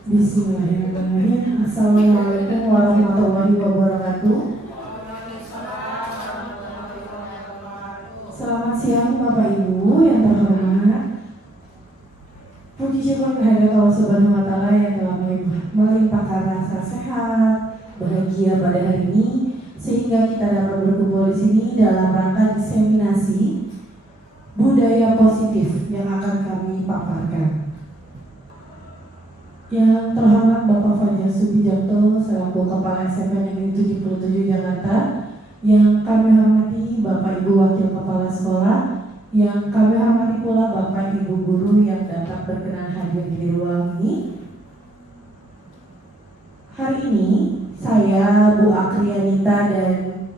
Bismillahirrahmanirrahim. Assalamualaikum warahmatullahi wabarakatuh. Selamat siang Bapak Ibu yang terhormat. Puji syukur kehadirat Allah Subhanahu wa Ta'ala yang telah melimpahkan rasa sehat, bahagia pada hari ini, sehingga kita dapat berkumpul di sini dalam rangka diseminasi budaya positif yang akan kami paparkan. Yang terhormat Bapak Fajar Subijakto selaku Kepala SMP Negeri 77 Jakarta, yang kami hormati Bapak Ibu Wakil Kepala Sekolah, yang kami hormati pula Bapak Ibu Guru yang dapat berkenan hadir di ruang ini. Hari ini saya, Bu Akrianita dan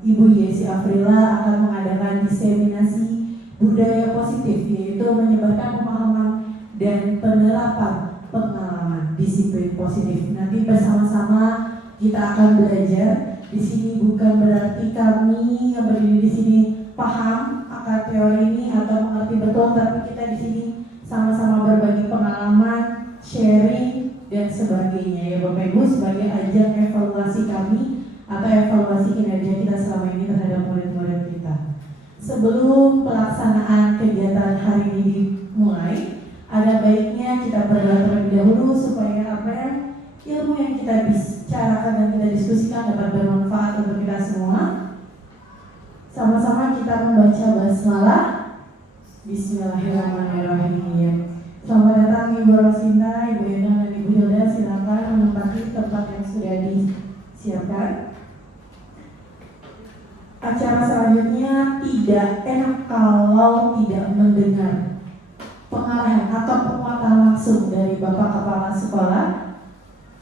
Ibu Yesi Afrila akan mengadakan diseminasi budaya positif, yaitu menyebarkan pemahaman dan penerapan pengalaman disiplin positif. Nanti bersama-sama kita akan belajar. Di sini bukan berarti kami yang berdiri di sini paham akan teori ini atau mengerti betul, tapi kita di sini sama-sama berbagi pengalaman, sharing dan sebagainya ya Bapak Ibu, sebagai ajang evaluasi kami atau evaluasi kinerja kita selama ini terhadap murid-murid kita. Sebelum pelaksanaan kegiatan hari ini dimulai, ada baiknya kita berdoa terlebih dahulu supaya apa yang ilmu yang kita bicarakan dan kita diskusikan dapat bermanfaat untuk kita semua. Sama-sama kita membaca basmalah. Bismillahirrahmanirrahim. Selamat datang Ibu Rosinta, Ibu Endang dan Ibu Hilda. Silakan menempati tempat yang sudah disiapkan. Acara selanjutnya tidak enak kalau tidak mendengar pengarahan atau penguatan langsung dari Bapak Kepala Sekolah.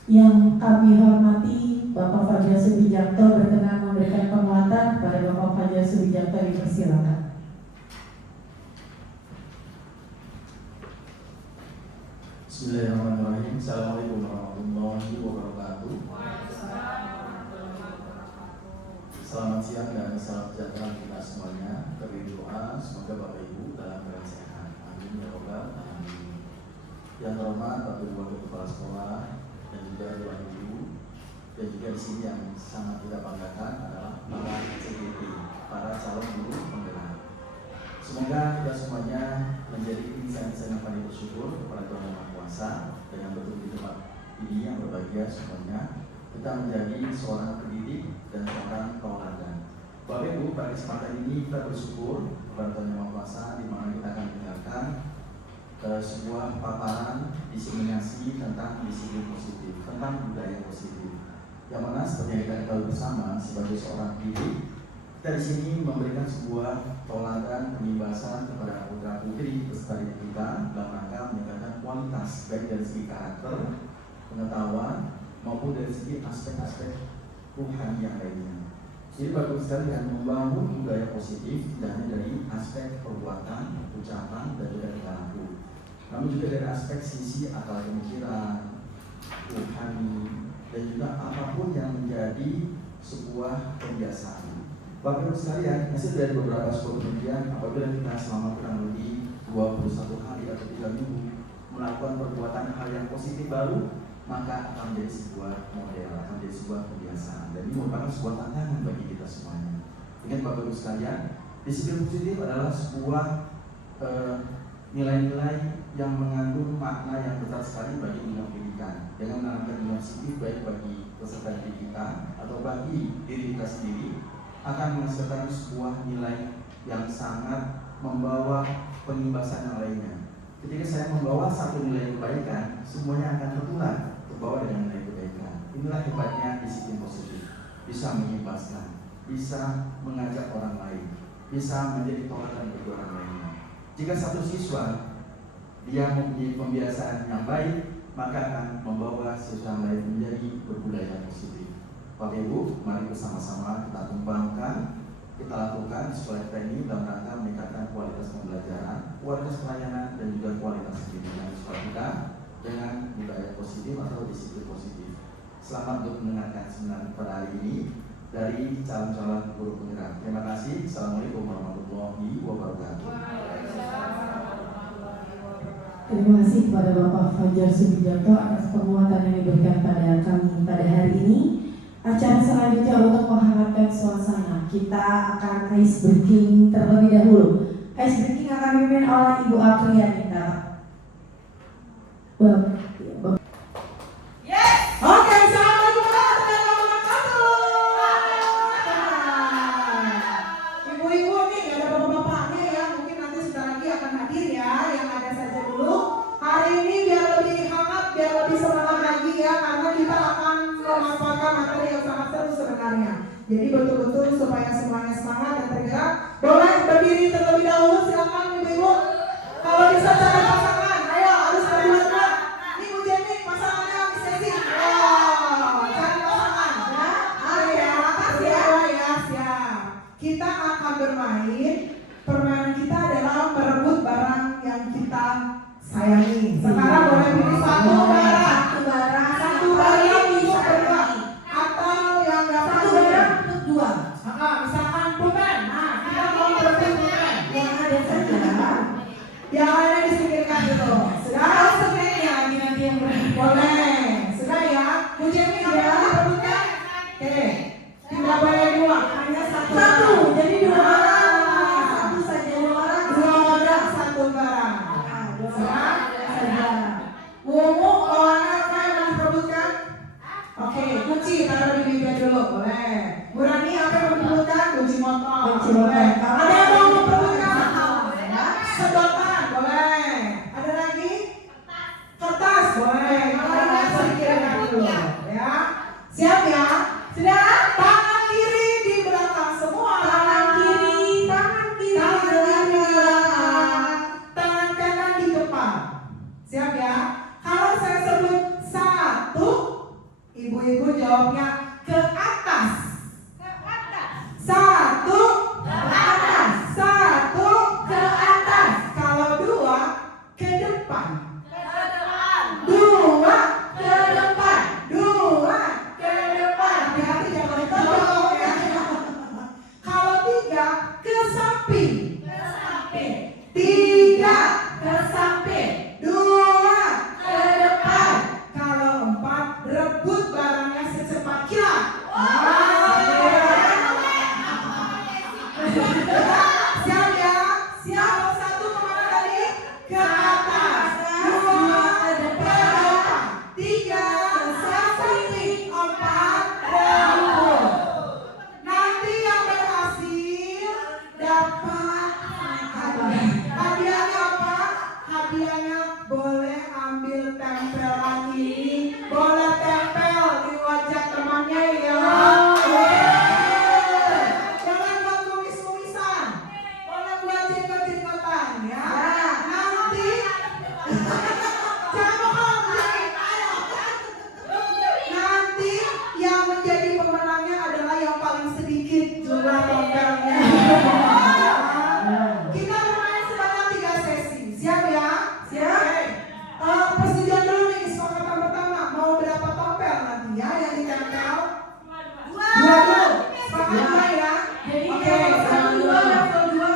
Yang kami hormati Bapak Fajar Subijakto berkenan memberikan penguatan kepada Bapak Fajar Subijakto, dipersilakan. Bismillahirrahmanirrahim. Assalamualaikum warahmatullahi wabarakatuh. Selamat siang dan salam sejahtera kita semuanya. Beri doa semoga Bapak Ibu dalam keadaan sehat. Amin ya Rabbal alamin. Yang terhormat Bapak Ibu Wakil Kepala Sekolah dan juga Dewan Guru, dan juga di sini yang sangat kita banggakan adalah para CGP, para calon guru penggerak. Semoga kita semuanya menjadi insan-insan yang paling bersyukur kepada Tuhan Yang Maha Kuasa, dengan betul di tempat ini yang berbahagia semuanya kita menjadi seorang pendidik dan seorang tauladan. Bapak Ibu, pada kesempatan ini kita bersyukur kepada Tuhan Yang Maha Kuasa, di mana kita akan mendengarkan sebuah paparan diseminasi tentang disiplin positif, tentang budaya positif. Yang mana seperti yang kita ketahui bersama sebagai seorang pendidik, kita di sini memberikan sebuah tauladan penimbasan kepada putra putri peserta didik kita dalam rangka meningkatkan kualitas baik dari segi karakter, pengetahuan maupun dari segi aspek-aspek ruhani yang lainnya. Jadi bagus sekali dengan membangun budaya positif tidak hanya dari aspek perbuatan, ucapan dan juga tingkah laku, namun juga dari aspek sisi akal pemikiran, ruhani, dan juga apapun yang menjadi sebuah kebiasaan. Bapak Ibu sekalian, hasil dari beberapa sekolah pendidikan, apabila kita selama kurang lebih 21 hari atau 3 minggu melakukan perbuatan hal yang positif baru, maka akan menjadi sebuah model, akan menjadi sebuah kebiasaan. Dan ini merupakan sebuah tantangan bagi kita semuanya. Ingat Bapak Ibu sekalian, disiplin positif adalah sebuah nilai-nilai yang mengandung makna yang besar sekali bagi dunia pendidikan. Dengan menanamkan nilai positif baik bagi peserta didik kita atau bagi diri kita sendiri, akan menghasilkan sebuah nilai yang sangat membawa penimbasan yang lainnya. Ketika saya membawa satu nilai kebaikan, semuanya akan tertular, terbawa dengan nilai kebaikan. Inilah hebatnya disiplin positif. Bisa mengimbaskan, bisa mengajak orang lain, bisa menjadi tauladan bagi orang lainnya. Jika satu siswa dia mempunyai pembiasaan yang baik, maka akan membawa siswa lain menjadi berbudaya positif. Bapak Ibu, mari bersama-sama kita kembangkan, kita lakukan sekolah kita ini dalam rangka meningkatkan kualitas pembelajaran, kualitas pelayanan, dan juga kualitas pendidikan sekolah kita dengan budaya positif atau disiplin positif. Selamat untuk mendengarkan seminar pada hari ini dari calon-calon guru penggerak. Terima kasih. Assalamualaikum warahmatullahi wabarakatuh. Terima kasih kepada Bapak Fajar Subijarto atas penguatan yang diberikan pada kami pada hari ini. Acara selanjutnya untuk menghangatkan suasana, kita akan ice breaking terlebih dahulu. Ice breaking akan dipimpin oleh Ibu Aprianita. Oke, assalamualaikum warahmatullahi wabarakatuh. Ibu-ibu nih gak ada bapak-bapaknya ya, mungkin nanti sebentar lagi akan hadir ya, yang ada saja dulu. Hari ini biar lebih hangat, biar lebih semangat lagi ya, karena kita akan memaparkan materi yang sangat seru sebenarnya. Jadi betul-betul supaya semuanya semangat dan tergerak. Boleh berdiri terlebih dahulu, silakan ibu-ibu. Kalau bisa cari pasangan, ayo harus berdua. Ini Bu Jenny, pasangannya habis sesi. Wow, cari pasangan ya. Ayo ya, siap. Kita akan bermain. Permainan kita adalah merebut barang yang kita sayangi. Sekarang boleh pilih satu barang untuk berdua, atau yang nggak Satu satu barang untuk dua. misalkan pulpen. Nah, kita mau merebut pulpen. Yang ada saja. Yang ada disingkirkan dulu. Sudah? Nanti yang Boleh. Sudah ya. Bu Jenny sudah direbutkan? Oke. Tidak boleh dua, hanya satu. Satu, jadi dua Ah. orang. Satu saja dua orang. Dua orang satu barang. Dua Sudah? orang saja. Mumu, warna apa yang mau diperebutkan? Oke, kunci taruh di bibir dulu, boleh. Bu Rani, apa yang mau diperebutkan? Kunci motor. Kunci motor. Boleh. Ada yang mau diperebutkan? Ya. Sedotan, boleh. Ada lagi? Kertas, boleh. Yang lainnya singkirkan dulu, ya. Siap ya? Sudah? Tangan kiri di belakang semua. Tangan kiri di belakang. Tangan kanan di depan. Siap ya? Kalau saya sebut satu, ibu-ibu jawabnya ke atas. Satu ke atas. Satu ke atas. Kalau dua ke depan. Dua ke depan. Dua ke depan. Hati-hati jangan ditolong ya. Kalau tiga ke samping. Tiga ke samping. Dua ke depan. Kalau empat rebut barangnya secepat kilat. Siap ya? Siap. Satu kemana tadi? Ke atas. Dua ke depan. Tiga ke samping. Empat rebut. Nanti yang berhasil dapat hadiah. Hadiahnya apa? Hadiahnya boleh ambil tempelan ini, boleh tempel di wajah temannya ya. Jangan buat tulis-tulisan, boleh buat jenggot-jenggotan ya. Nanti jangan bohong, ayo. Nanti yang menjadi pemenangnya adalah yang paling sedikit jumlah tempelnya. Kita bermain sebanyak 3 sesi. Siap ya? Siap. Persetujuan dulu nih, kesepakatan pertama. Mau berapa tompel nanti ya yang ditempel? Dua dulu. Sepakat dua ya? Oke, Satu, dua, level dua.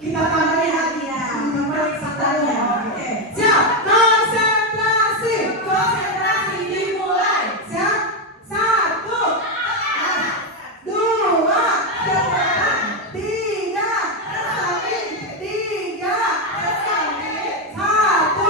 kita tambahin hadiah. Satunya. Oke. Siap. Konsentrasi. Konsentrasi dimulai. Siap. Satu. Dua. Tiga. Tiga. Satu.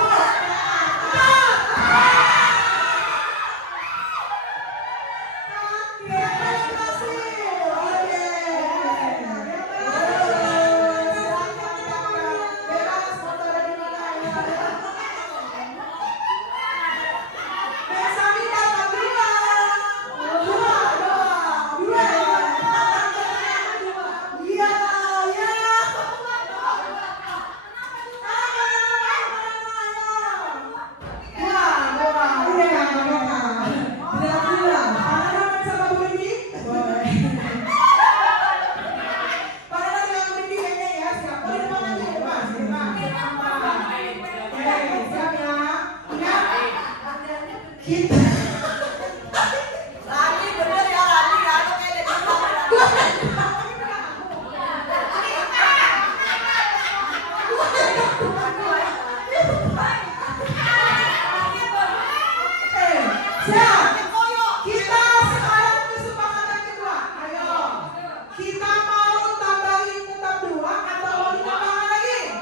Siap. Kita sekarang kesepakatan kedua. Ayo. Kita mau tambahin tetap 2 atau mau ditambahkan lagi?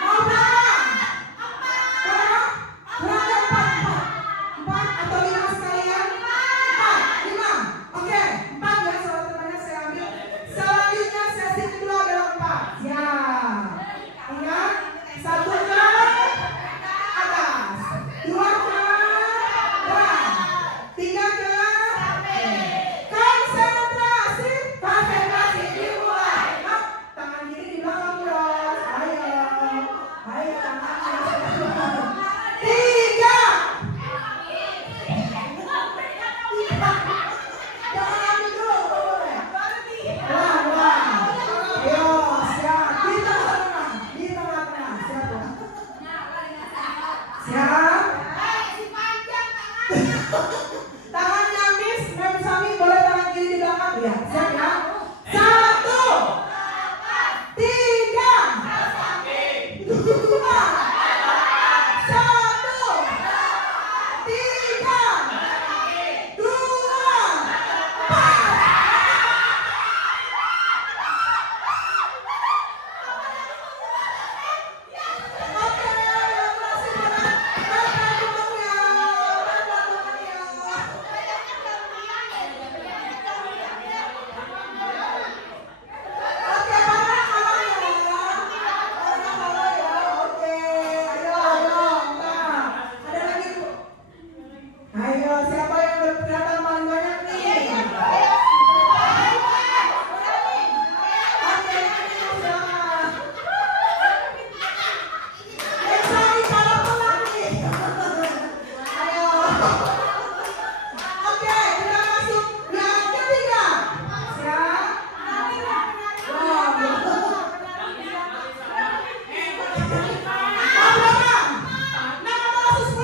Mau berapa? Berapa? Berapa? 4 atau 5 sekalian? 4, 5. Oke, 4 ya sahabat temannya saya ambil. Selanjutnya sesi kedua adalah 4. Ya. Ingat, 1 ke atas, 2 ke bawah, 3 ke konsentrasi. Konsentrasi dimulai. Up, tangan kiri di belakang bros. Ayo. Ayo tangannya. 3. Jangan ambil dulu, boleh. Pelan-pelan. Ayo, siap. Di tengah-tengah. Di tengah-tengah. Siap, Bu? Siap. Tangannya miss, Mem Sami boleh tangan kiri di belakang. Ya, siap ya. 1, 3, 2, 1, 3, 2, 4. Oke, yang berhasil berat. Angkat tangannya. Angkat tangannya. Oke, mana kalahnya? Mana kalah ya? Oke, ayo. Nah, ada lagi Bu. Ayo, siapa yang berkelihatan paling banyak nih? Oke, silakan. Sami kalah pelan nih. Ayo. Oke, kita masuk yang ketiga. Siap? Wow. Berapa? 6 atau 10?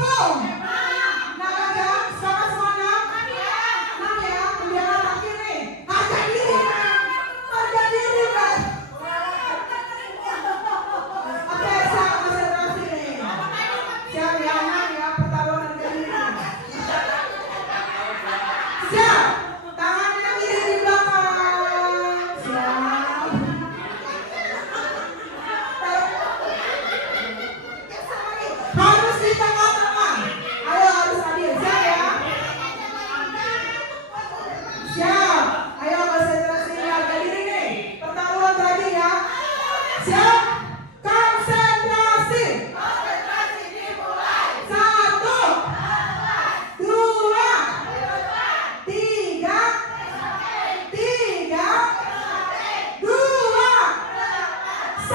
6 aja, semangat semuanya. 6 ya, kemudian terakhir nih. Harga diri, harga diri kan. Oke, siap konsentrasi nih. Siap ya, 6 ya, pertarungan harga diri. Siap, tangannya kiri di belakang. Siap. Harus di tengah-tengah. Ayo, harus adil. Siap ya? Siap. Ayo konsentrasi harga diri nih. Pertarungan terakhir ya. Siap. Konsentrasi. 1, 2, 3, 3, 2, 1, 3,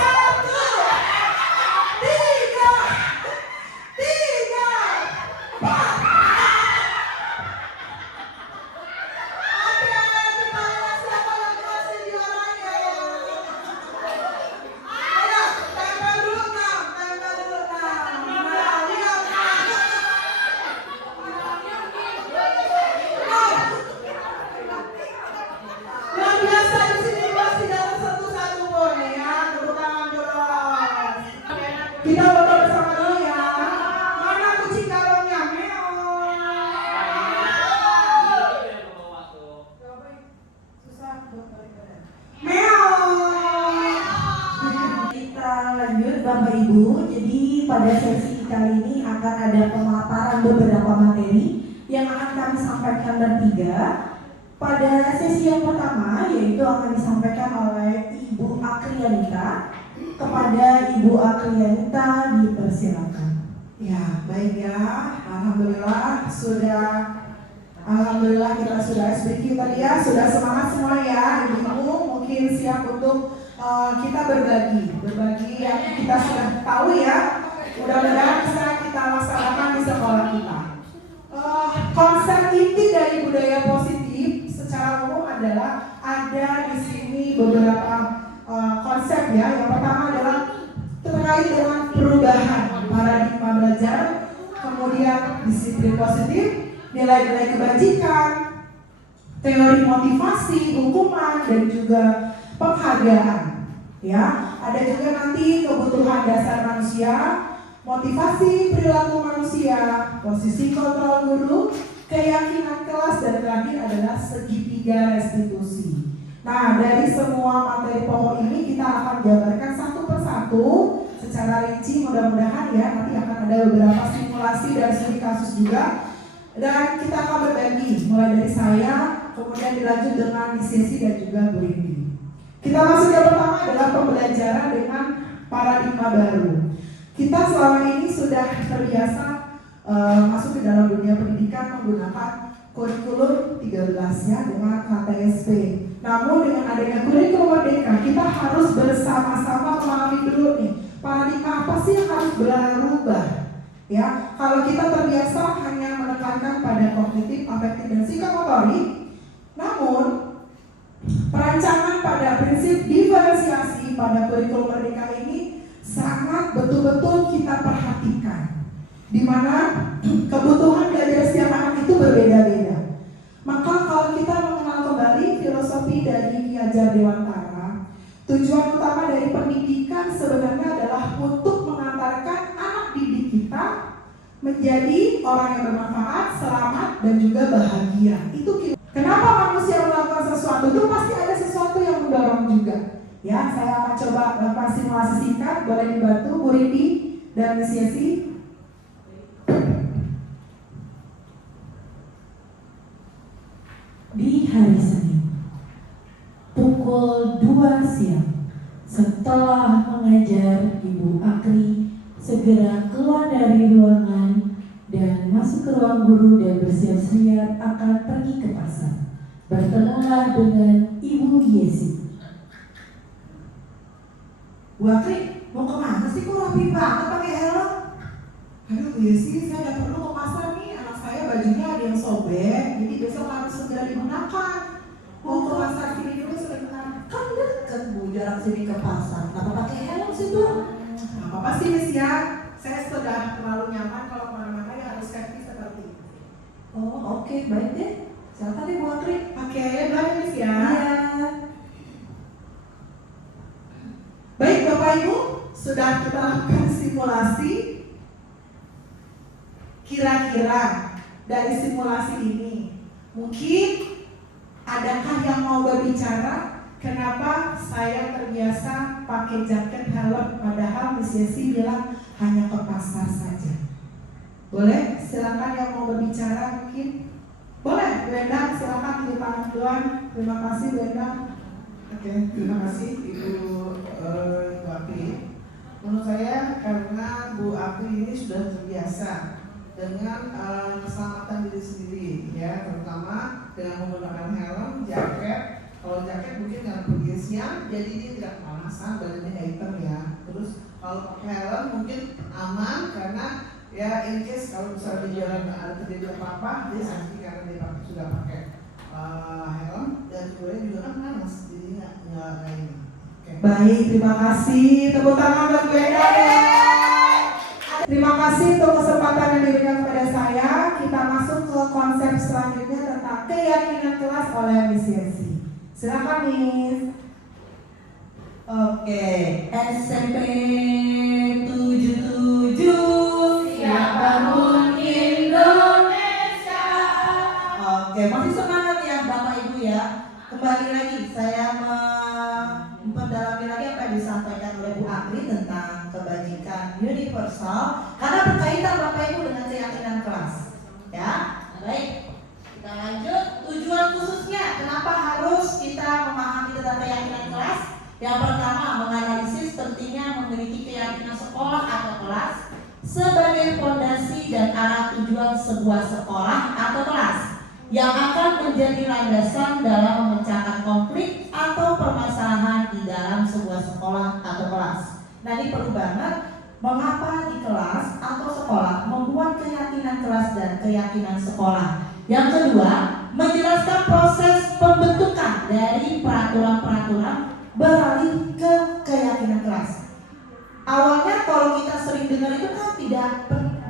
3, 4. Oke, kita lihat siapa yang berhasil juaranya. Ayo, tempel dulu Nam, tempel dulu Nam. Nah, lihat Nam. Luar biasa di sini bos, tidak tersentuh satu pun ya. Tepuk tangan bos. Kita foto bersama dulu ya. Mana kucing kalongnya? Meong. Susah buat balik badan. Meong. Kita lanjut Bapak Ibu. Jadi pada sesi kali ini akan ada pemaparan beberapa materi yang akan kami sampaikan bertiga. Pada sesi yang pertama yaitu akan disampaikan oleh Ibu Akrianita. Kepada Ibu Akrianita dipersilakan. Ya, baik ya. Alhamdulillah kita sudah SBQ tadi ya, sudah semangat semua ya. Ibu mungkin siap untuk kita berbagi yang kita sudah tahu ya. Mudah-mudahan bisa kita laksanakan di sekolah kita. Konsep inti dari budaya positif secara umum adalah ada di sini beberapa konsep ya. Yang pertama adalah terkait dengan perubahan paradigma belajar, kemudian disiplin positif, nilai-nilai kebajikan, teori motivasi, hukuman, dan juga penghargaan. Ya, ada juga nanti kebutuhan dasar manusia, motivasi perilaku manusia, posisi kontrol guru, keyakinan kelas, dan terakhir adalah segitiga restitusi. Nah, dari semua materi pokok ini kita akan jabarkan satu persatu secara rinci. Mudah-mudahan ya nanti akan ada beberapa simulasi dan studi kasus juga. Dan kita akan berbagi mulai dari saya, kemudian dilanjut dengan sesi dan juga Bu Indi. Kita masuk yang pertama adalah pembelajaran dengan paradigma baru. Kita selama ini sudah terbiasa masuk ke dalam dunia pendidikan menggunakan kurikulum 13 ya dengan KTSP. Namun dengan adanya kurikulum merdeka kita harus bersama-sama memahami dulu nih paradigma apa sih yang harus berubah. Ya, kalau kita terbiasa hanya menekankan pada kognitif, afektif, dan psikomotorik, namun perancangan pada prinsip diferensiasi pada kurikulum merdeka ini sangat betul-betul kita perhatikan, di mana kebutuhan belajar setiap anak itu berbeda-beda. Maka kalau kita mengenal kembali filosofi dari Ki Hajar Dewantara, tujuan utama dari pendidikan sebenarnya adalah untuk mengantarkan anak didik kita menjadi orang yang bermanfaat, selamat, dan juga bahagia. Itu kenapa manusia melakukan sesuatu itu pasti ada sesuatu yang mendorong juga. Ya, saya akan coba lakukan simulasi singkat. Boleh dibantu Bu Rindi dan Miss Yesi. Di hari Senin pukul 2 siang, setelah mengajar, Ibu Akri segera keluar dari ruangan dan masuk ke ruang guru dan bersiap-siap akan pergi ke pasar. Bertemulah dengan Ibu Yesi. Bu Akri, mau kemana sih? Kok rapi banget pakai helm? Aduh Bu Yesi, saya udah perlu ke pasar nih. Anak saya bajunya ada yang sobek, jadi besok harus segera digunakan. Mau ke pasar sini dulu sebentar. Kan deket Bu jarak sini ke pasar. Kenapa pakai helm sih Bu? Gak apa-apa sih Miss ya. Saya sudah terlalu nyaman kalau kemana-mana ya harus safety seperti itu. Oh oke, baik deh. Silakan deh Bu Akri. Oke, baik Miss ya. Iya. Baik Bapak Ibu, sudah kita lakukan simulasi. Kira-kira dari simulasi ini mungkin adakah yang mau berbicara kenapa saya terbiasa pakai jaket helm padahal Miss Yesi bilang hanya ke pasar saja? Boleh? Silakan yang mau berbicara mungkin. Boleh, Bu Endang, silakan di tangan Tuan. Terima kasih Bu Endang. Oke, terima kasih Ibu Akri. Menurut saya karena Bu Akri ini sudah terbiasa dengan keselamatan diri sendiri, ya, terutama dengan menggunakan helm, jaket. Kalau jaket mungkin dengan pergi siang, jadi dia tidak kepanasan, badannya nggak hitam ya. Terus kalau pakai helm mungkin aman karena ya in case kalau misalnya di jalan ada terjadi apa-apa, dia safety karena dia sudah pakai helm dan kemudian juga kan panas, jadi nggak ini. Okay. Baik, terima kasih. Tepuk tangan buat Bu Endang ya. Terima kasih untuk kesempatan yang diberikan kepada saya. Kita masuk ke konsep selanjutnya tentang keyakinan kelas oleh Miss Yesi. Silakan Miss. Oke, SMP 77 siap bangun Indonesia. Oke, masih semangat ya Bapak Ibu ya. Kembali lagi saya memperdalami lagi apa yang disampaikan oleh Bu Akri tentang kebajikan universal karena berkaitan Bapak Ibu dengan keyakinan kelas. Ya, baik. Kita lanjut. Tujuan khususnya kenapa harus kita memahami tentang keyakinan kelas? Yang pertama, menganalisis pentingnya memiliki keyakinan sekolah atau kelas sebagai fondasi dan arah tujuan sebuah sekolah atau kelas yang akan menjadi landasan dalam memecahkan konflik atau permasalahan di dalam sebuah sekolah atau kelas. Nah, ini perlu banget mengapa di kelas atau sekolah membuat keyakinan kelas dan keyakinan sekolah. Yang kedua, menjelaskan proses pembentukan dari peraturan-peraturan beralih ke keyakinan kelas. Awalnya kalau kita sering dengar itu kan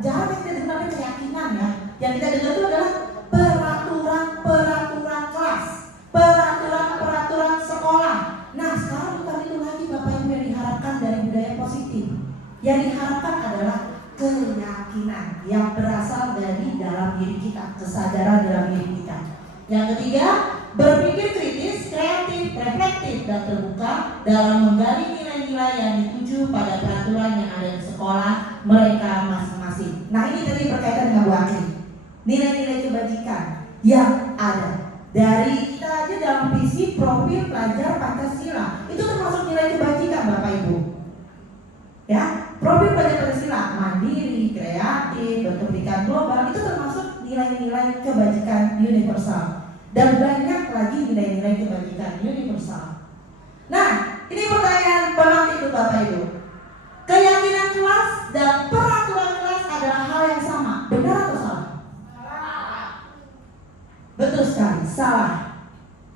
jangan kita dengar keyakinan ya. Yang kita dengar itu adalah peraturan kelas, peraturan sekolah. Nah, sekarang bukan itu lagi Bapak Ibu yang diharapkan dari budaya positif. Yang diharapkan adalah kita, kesadaran dalam diri kita. Yang ketiga, berpikir kritis, kreatif, reflektif, dan terbuka dalam menggali nilai-nilai yang dituju pada peraturan yang ada di sekolah mereka masing-masing. Nah, ini tadi berkaitan dengan Bu Akri. Nilai-nilai kebajikan yang ada dari kita aja dalam visi profil pelajar Pancasila itu termasuk nilai kebajikan, Bapak Ibu. Ya, profil pelajar Pancasila mandiri, kreatif, berkepentingan global itu termasuk nilai-nilai kebajikan universal. Dan banyak lagi nilai-nilai kebajikan universal. Nah, ini pertanyaan penting untuk Bapak Ibu. Keyakinan kelas dan peraturan kelas adalah hal yang sama, benar atau salah? Betul sekali, salah.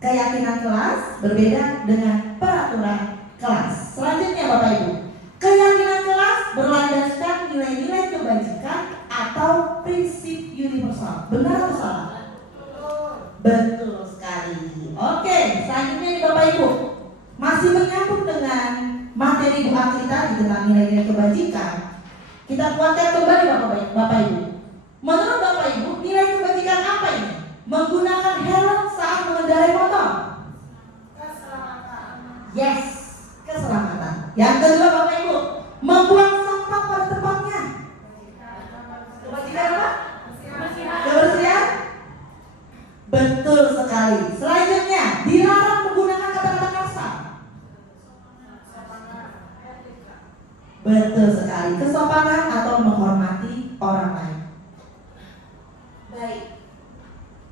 Keyakinan kelas berbeda dengan peraturan kelas. Selanjutnya Bapak Ibu, keyakinan kelas berlandaskan nilai-nilai kebajikan atau prinsip universal, benar atau salah? Betul sekali. Oke, selanjutnya nih Bapak Ibu, masih menyambung dengan materi Bu Akri tadi tentang nilai-nilai kebajikan. Kita kuatkan kembali Bapak Ibu. Menurut Bapak Ibu, nilai kebajikan apa ini? Menggunakan helm saat mengendarai motor. Yes, keselamatan. Yang kedua Bapak Ibu, membuang sampah pada tempatnya. Kebajikan apa? Kebersihan. Betul sekali. Selanjutnya, dilarang menggunakan kata-kata kasar. Betul sekali. Kesopanan atau menghormati orang lain. Baik.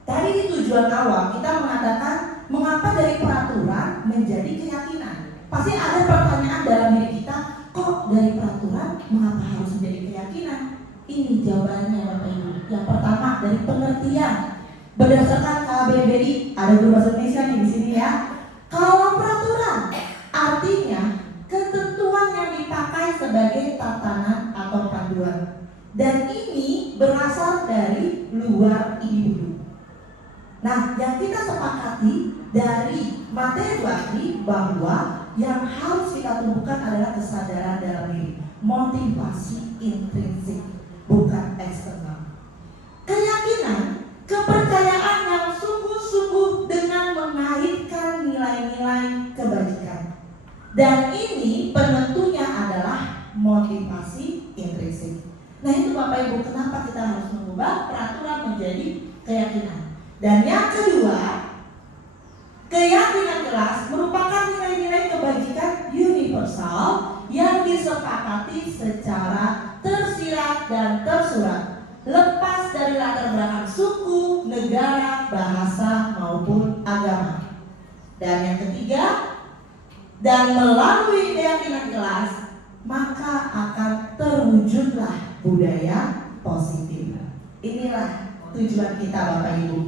Tadi di tujuan awal kita mengatakan mengapa dari peraturan menjadi keyakinan. Pasti ada pertanyaan dalam diri kita, kok dari peraturan mengapa harus menjadi keyakinan? Ini jawabannya Bapak Ibu. Yang pertama dari pengertian. Berdasarkan KBBI, ada guru bahasa Indonesia nih di sini ya. Kalau peraturan artinya ketentuan yang dipakai sebagai tatanan atau panduan. Dan ini berasal dari luar individu. Nah, yang kita sepakati dari materi Bu Akri bahwa yang harus kita tumbuhkan adalah kesadaran dalam diri, motivasi intrinsik, bukan eksternal. Keyakinan, kepercayaan yang sungguh-sungguh dengan mengaitkan nilai-nilai kebajikan. Dan ini penentunya adalah motivasi intrinsik. Nah, itu Bapak Ibu, kenapa kita harus mengubah peraturan menjadi keyakinan. Dan yang kedua, keyakinan kelas merupakan nilai-nilai kebajikan universal yang disepakati secara tersirat dan tersurat, lepas dari latar belakang suku, negara, bahasa, maupun agama. Dan yang ketiga, dan melalui keyakinan kelas, maka akan terwujudlah budaya positif. Inilah tujuan kita Bapak Ibu.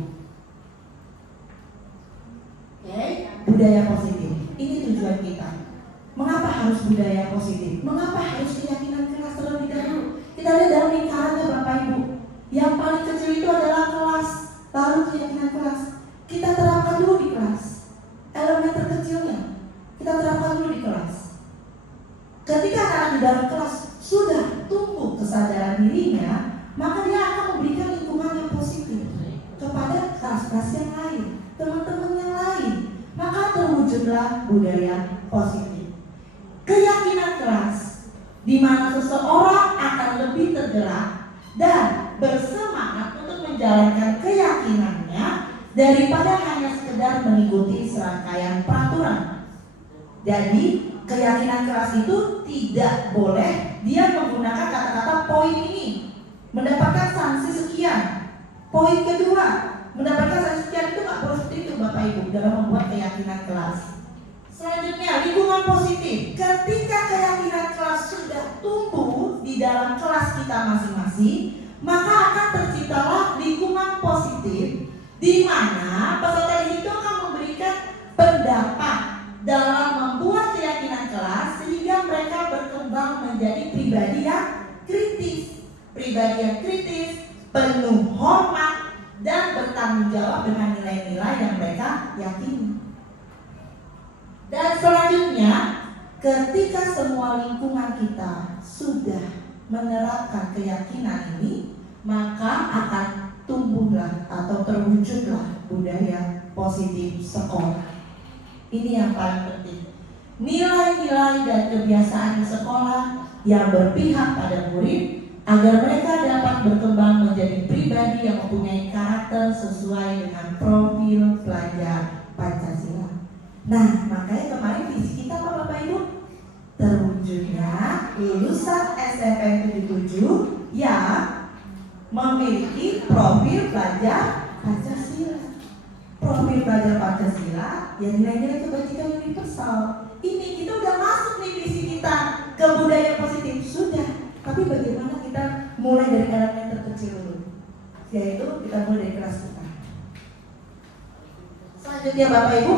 Oke, budaya positif. Ini tujuan kita. Mengapa harus budaya positif? Mengapa harus keyakinan kelas terlebih dahulu? Kita lihat dalam lingkarannya Bapak Ibu. Yang paling kecil itu adalah kelas, lalu keyakinan kelas. Kita terapkan dulu di kelas. Elemen terkecilnya kita terapkan dulu di kelas. Ketika anak di dalam kelas sudah tumbuh kesadaran dirinya, maka dia akan memberikan lingkungan yang positif kepada kelas-kelas yang lain, teman-teman yang lain. Maka terwujudlah budaya positif. Keyakinan kelas di mana seseorang akan lebih tergerak dan bersemangat untuk menjalankan keyakinannya daripada hanya sekedar mengikuti serangkaian peraturan. Jadi keyakinan keras itu tidak boleh dia menggunakan kata-kata poin ini mendapatkan sanksi sekian. Poin kedua, mendapatkan sanksi sekian itu nggak boleh seperti itu Bapak Ibu dalam membuat keyakinan kelas. Selanjutnya, lingkungan positif. Ketika keyakinan kelas sudah tumbuh di dalam kelas kita masing-masing, maka akan terciptalah lingkungan positif di mana peserta didik itu akan memberikan pendapat dalam membuat keyakinan kelas sehingga mereka berkembang menjadi pribadi yang kritis, penuh hormat dan bertanggung jawab dengan nilai-nilai yang mereka yakini. Dan selanjutnya, ketika semua lingkungan kita sudah menerapkan keyakinan ini, maka akan tumbuhlah atau terwujudlah budaya positif sekolah. Ini yang paling penting. Nilai-nilai dan kebiasaan di sekolah yang berpihak pada murid agar mereka dapat berkembang menjadi pribadi yang mempunyai karakter sesuai dengan profil pelajar Pancasila. Nah, makanya kemarin visi kita apa Bapak Ibu? Terwujudnya lulusan SMPN 77 yang memiliki profil pelajar Pancasila. Profil pelajar Pancasila yang nilai-nilai kebajikan universal. Ini kita udah masuk nih visi kita ke budaya positif sudah. Tapi bagaimana kita mulai dari elemen terkecil dulu? Yaitu kita mulai dari kelas kita. Selanjutnya Bapak Ibu,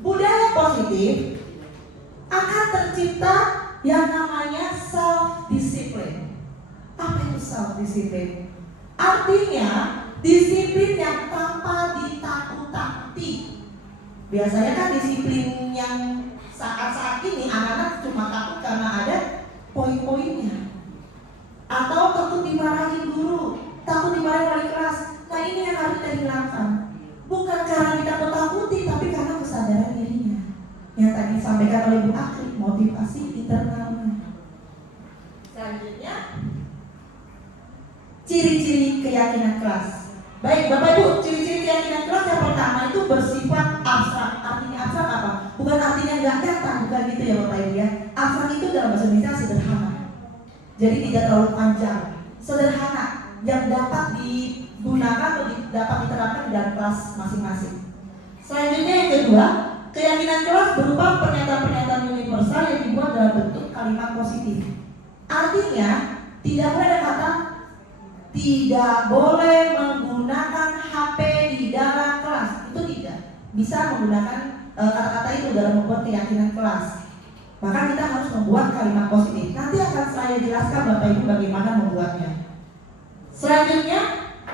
budaya positif akan tercipta yang namanya self discipline. Apa itu self discipline? Artinya disiplin yang tanpa ditakut-takuti. Biasanya kan disiplin yang saat ini anak-anak cuma takut karena ada poin-poinnya, atau takut dimarahin guru, takut dimarahin wali kelas. Nah ini yang harus kita hilangkan. Bukan karena ditakut-takuti, tapi karena kesadaran dirinya. Yang tadi disampaikan oleh Bu Akri, motivasi internalnya. Selanjutnya, ciri-ciri keyakinan kelas. Baik Bapak Ibu, ciri-ciri keyakinan kelas yang pertama itu bersifat abstrak. Artinya abstrak apa? Bukan artinya nggak nyata, bukan gitu ya Bapak Ibu ya. Abstrak itu dalam bahasa Indonesia sederhana. Jadi tidak terlalu panjang, sederhana, yang dapat digunakan atau dapat diterapkan di dalam kelas masing-masing. Selanjutnya yang kedua, keyakinan kelas berupa pernyataan-pernyataan universal yang dibuat dalam bentuk kalimat positif. Artinya tidak boleh ada kata tidak boleh menggunakan HP di dalam kelas. Itu tidak bisa menggunakan kata-kata itu dalam membuat keyakinan kelas. Maka kita harus membuat kalimat positif. Nanti akan saya jelaskan Bapak Ibu bagaimana membuatnya. Selanjutnya,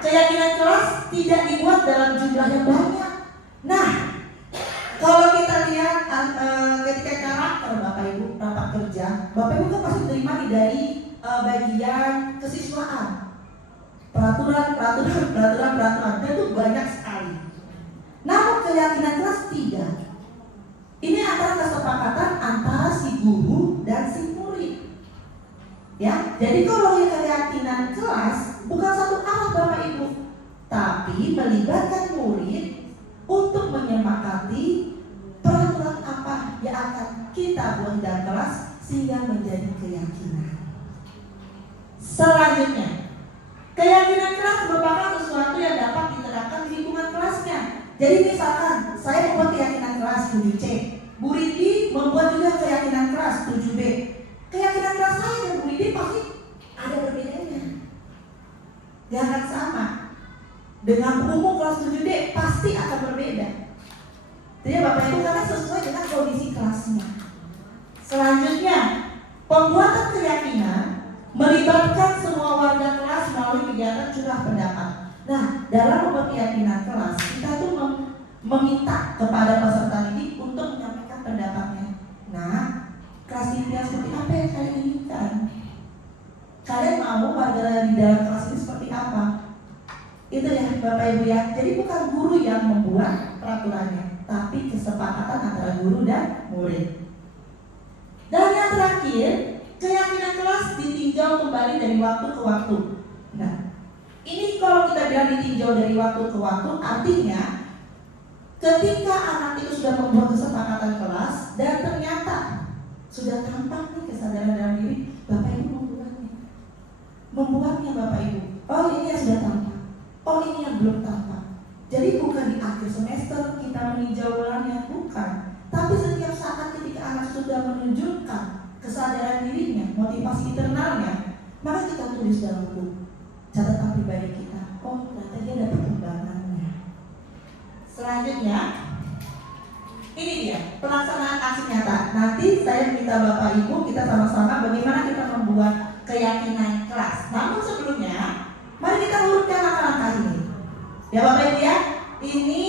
keyakinan kelas tidak dibuat dalam jumlah yang banyak. Nah, kalau kita lihat ketika karakter Bapak Ibu rapat kerja, Bapak Ibu kan pasti terima dari bagian kesiswaan. Peraturan, dan itu banyak sekali. Namun keyakinan kelas tidak. Ini antara kesepakatan antara si guru dan si murid. Ya, jadi kalau keyakinan kelas bukan satu arah Bapak Ibu, tapi melibatkan murid untuk menyepakati peraturan apa yang akan kita buat dalam kelas sehingga menjadi keyakinan. Selanjutnya, keyakinan kelas merupakan sesuatu yang dapat diterapkan di lingkungan kelasnya. Jadi misalkan saya membuat keyakinan kelas 7C, Bu Rindi membuat juga keyakinan kelas 7B. Keyakinan kelas saya dan Bu Rindi pasti ada berbedanya. Jangan sama. Dengan umum kelas 7D pasti akan berbeda. Jadi Bapak Ibu karena sesuai dengan kondisi kelasnya. Selanjutnya, pembuatan keyakinan melibatkan semua warga kelas melalui kegiatan curah pendapat. Nah, dalam membuat keyakinan kelas, kita tuh meminta kepada peserta didik untuk menyampaikan pendapatnya. Nah, kelas impian seperti apa yang kalian inginkan? Kalian mau warga di dalam kelas ini seperti apa? Itu ya Bapak Ibu ya. Jadi bukan guru yang membuat peraturannya, tapi kesepakatan antara guru dan murid. Dan yang terakhir, keyakinan kelas ditinjau kembali dari waktu ke waktu. Nah, ini kalau kita bilang ditinjau dari waktu ke waktu, artinya ketika anak itu sudah membuat kesepakatan kelas dan ternyata sudah tampak nih kesadaran dalam diri, Bapak Ibu membuatnya Bapak Ibu. Oh ini yang sudah tampak, oh ini yang belum tampak. Jadi bukan di akhir semester kita meninjau ulangnya, bukan. Tapi setiap saat ketika anak sudah menunjukkan kesadaran dirinya, motivasi internalnya, maka kita tulis dalam buku catatan pribadi kita. Oh ternyata dia ada perkembangannya. Selanjutnya, ini dia pelaksanaan aksi nyata. Nanti saya minta Bapak Ibu kita sama-sama bagaimana kita membuat keyakinan kelas. Namun sebelumnya, mari kita urutkan langkah-langkah ini. Ya Bapak Ibu ya, ini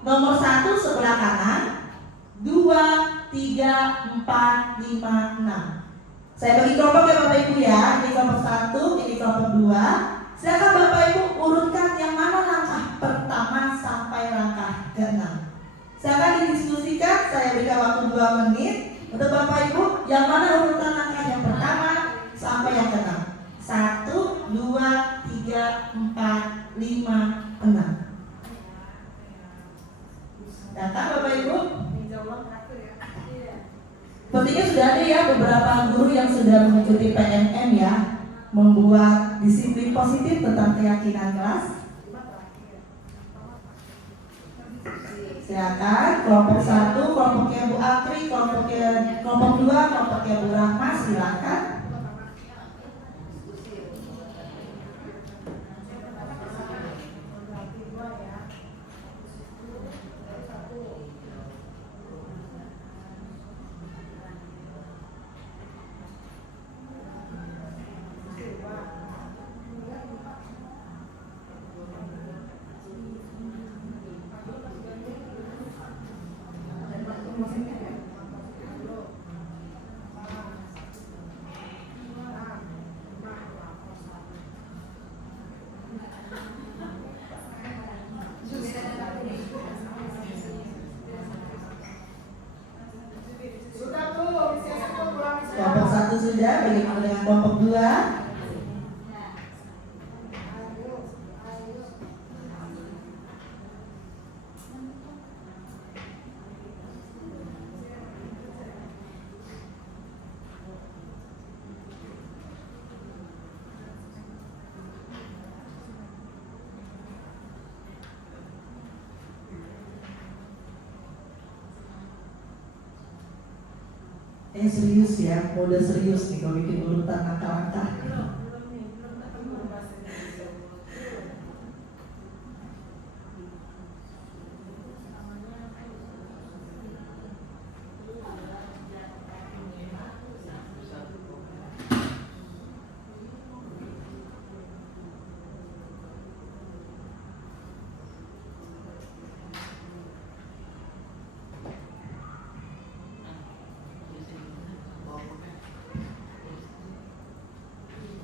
nomor 1 sebelah kanan, 2, 3, 4, 5, 6. Saya bagi kelompok ya Bapak Ibu ya. Ini kelompok 1, ini kelompok 2, Silakan Bapak Ibu urutkan yang mana langkah pertama sampai langkah ke-6. Silakan didiskusikan, saya berikan waktu 2 menit untuk Bapak Ibu. Yang mana urutan langkah yang pertama sampai yang ke-6? 1, 2, 3, 4, 5, 6. Datang Bapak Ibu. Sepertinya sudah ada ya beberapa guru yang sudah mengikuti PMM ya, membuat disiplin positif tentang keyakinan kelas. Silakan kelompok 1, kelompoknya Bu Akri, kelompok 2, kelompoknya Bu Rahma, silakan. Kelompok 1 sudah, bagaimana dengan kelompok 2? Serius ya, udah serius nih kalau bikin urutan langkah-langkah.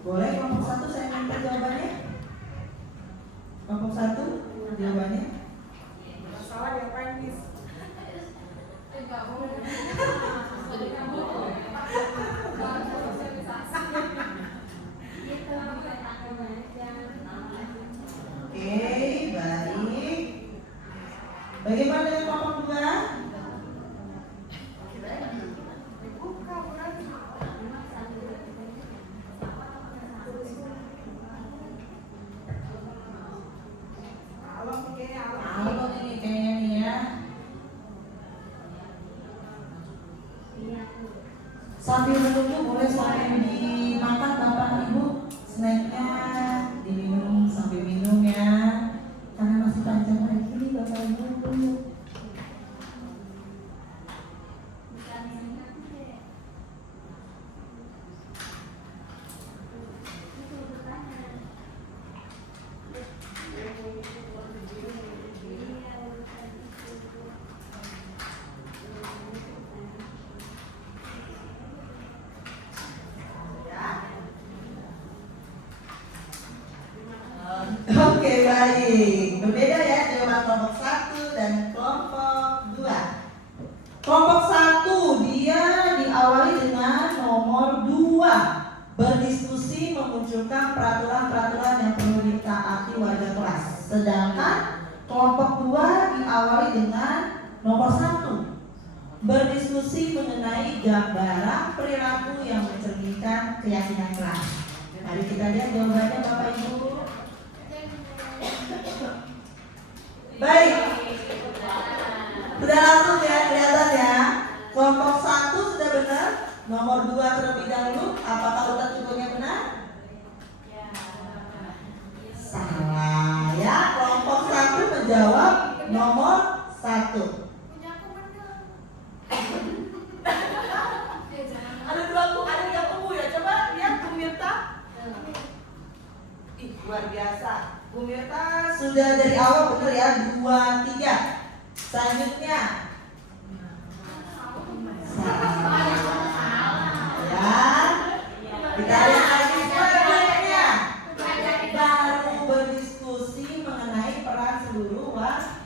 Boleh kelompok 1 saya minta jawabannya? Kelompok 1 jawabannya? Masalah yang panis. Oke, baik. Bagaimana dengan kelompok 2? Alot ini kayaknya nih ya. Sambil menunggu boleh sambil dimakan Bapak Ibu snacknya, diminum sambil minum ya, karena masih panjang lagi nih Bapak Ibu. Oke, baik. Berbeda ya jawaban kelompok 1 dan kelompok 2. Kelompok 1 dia diawali dengan nomor 2, berdiskusi memunculkan peraturan-peraturan yang perlu ditaati warga kelas. Sedangkan kelompok 2 diawali dengan nomor 1, berdiskusi mengenai gambaran perilaku yang mencerminkan keyakinan kelas. Mari kita lihat jawabannya Bapak Ibu. Baik, sudah langsung ya kelihatan ya. Kelompok 1 sudah benar, nomor 2 terlebih dahulu. Apakah urutan kedua benar? Salah ya, kelompok 1 menjawab nomor 1. Ada 3 kubu ya, coba lihat Bu Mirta. Ih, luar biasa. Bu Mirta sudah dari awal benar ya, 2, 3. Selanjutnya salah ya. Kita lihat lagi selanjutnya.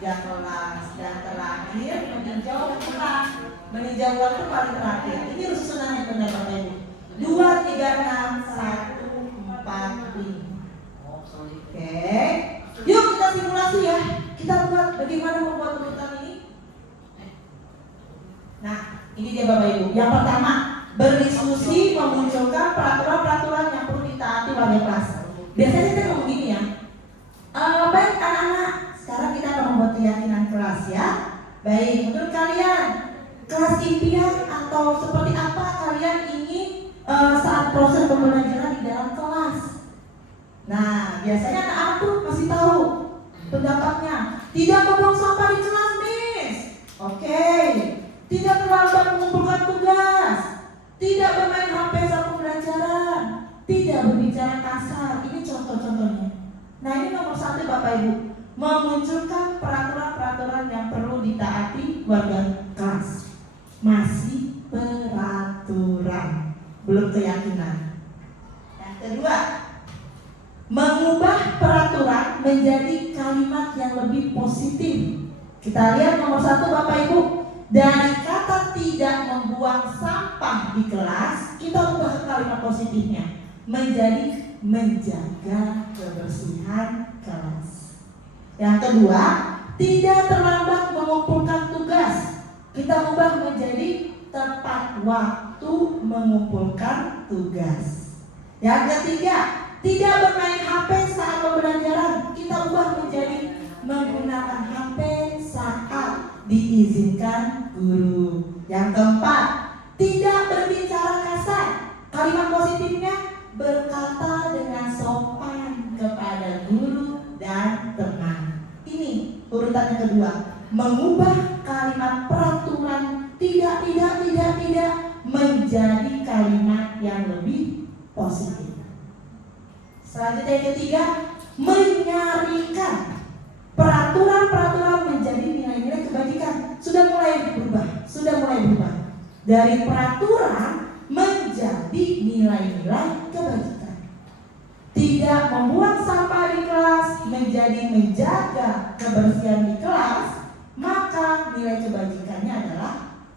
ya kelas. Dan terakhir meninjau ulang. Meninjau ulang itu paling terakhir. Ini susunan yang benar Bapak Ibu. 2, 3, 6, 1, 4, 5. Oke. Yuk kita simulasi ya. Kita buat bagaimana membuat urutan ini. Nah, ini dia Bapak Ibu. Yang pertama, berdiskusi memunculkan peraturan-peraturan yang perlu ditaati wali kelas. Biasanya kita ngomong gini ya. Baik anak-anak, sekarang kita akan membuat keyakinan kelas ya. Baik, menurut kalian kelas impian atau seperti apa kalian ingin saat proses pembelajaran di dalam kelas? Nah, biasanya anak-anak tuh masih tahu pendapatnya. Tidak membuang sampah di kelas, Miss. Oke. Tidak terlambat mengumpulkan tugas. Tidak bermain HP saat pembelajaran. Tidak berbicara kasar. Ini contoh-contohnya. Nah, ini nomor 1 Bapak Ibu. Memunculkan peraturan-peraturan yang perlu ditaati warga kelas. Masih peraturan, belum keyakinan. Yang kedua, mengubah peraturan menjadi kalimat yang lebih positif. Kita lihat nomor 1 Bapak Ibu. Dari kata tidak membuang sampah di kelas, kita ubah ke kalimat positifnya menjadi menjaga kebersihan kelas. Yang kedua, tidak terlambat mengumpulkan tugas. Kita ubah menjadi tepat waktu mengumpulkan tugas. Yang ketiga, tidak bermain HP saat pembelajaran. Kita ubah menjadi menggunakan HP saat diizinkan guru. Yang keempat, tidak berbicara kasar. Kalimat positifnya berkata dengan sopan kepada guru dan teman. Ini urutan yang kedua, mengubah kalimat peraturan tidak menjadi kalimat yang lebih positif. Selanjutnya yang ketiga, menyarikan peraturan-peraturan menjadi nilai-nilai kebajikan. Sudah mulai berubah. Dari peraturan menjadi nilai-nilai kebajikan. Tidak membuang sampah di kelas menjadi menjaga kebersihan di kelas, maka nilai kebajikannya adalah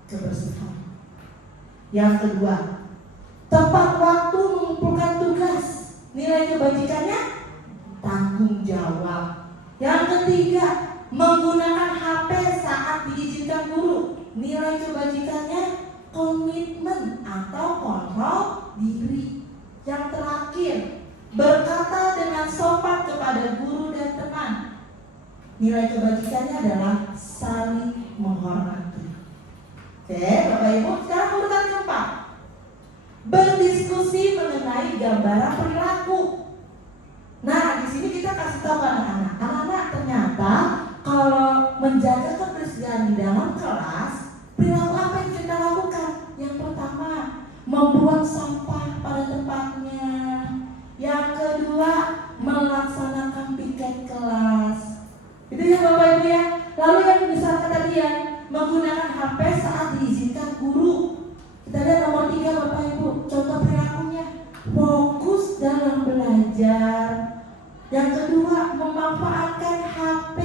kebersihan. Yang kedua, tepat waktu mengumpulkan tugas. Nilai kebajikannya tanggung jawab. Yang ketiga, menggunakan HP saat diizinkan guru. Nilai kebajikannya komitmen atau kontrol diri. Yang terakhir, berkata dengan sopan kepada guru dan teman. Nilai kebajikannya adalah saling menghormati. Oke, Bapak Ibu, sekarang urutan keempat. Berdiskusi mengenai gambaran perilaku. Nah, di sini kita kasih tahu anak-anak. Anak-anak ternyata kalau menjaga kebersihan di dalam kelas, perilaku apa yang kita lakukan? Yang pertama, membuang sampah pada tempatnya. Yang kedua, melaksanakan piket kelas. Itu ya Bapak Ibu ya. Lalu yang misalkan tadi ya, menggunakan HP saat diizinkan guru. Kita lihat nomor 3 Bapak Ibu. Contoh perilakunya, fokus dalam belajar. Yang kedua, memanfaatkan HP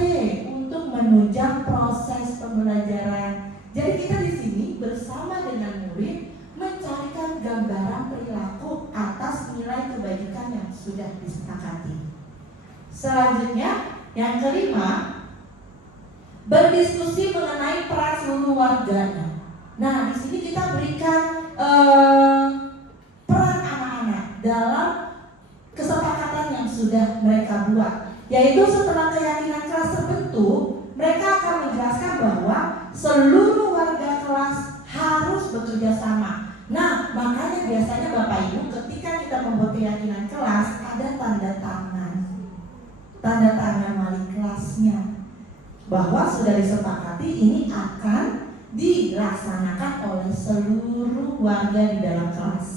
untuk menunjang proses pembelajaran. Jadi kita di sini bersama dengan murid mencarikan gambaran perilaku atas nilai kebajikan yang sudah disepakati. Selanjutnya, yang kelima, berdiskusi mengenai peran seluruh warganya. Nah, di sini kita berikan peran anak-anak dalam kesepakatan yang sudah mereka buat, yaitu setelah keyakinan kelas terbentuk, mereka akan menjelaskan bahwa seluruh warga kelas harus bekerja sama. Nah, makanya biasanya Bapak Ibu ketika kita membuat keyakinan kelas ada tanda tangan wali kelasnya bahwa sudah disepakati ini akan dilaksanakan oleh seluruh warga di dalam kelas.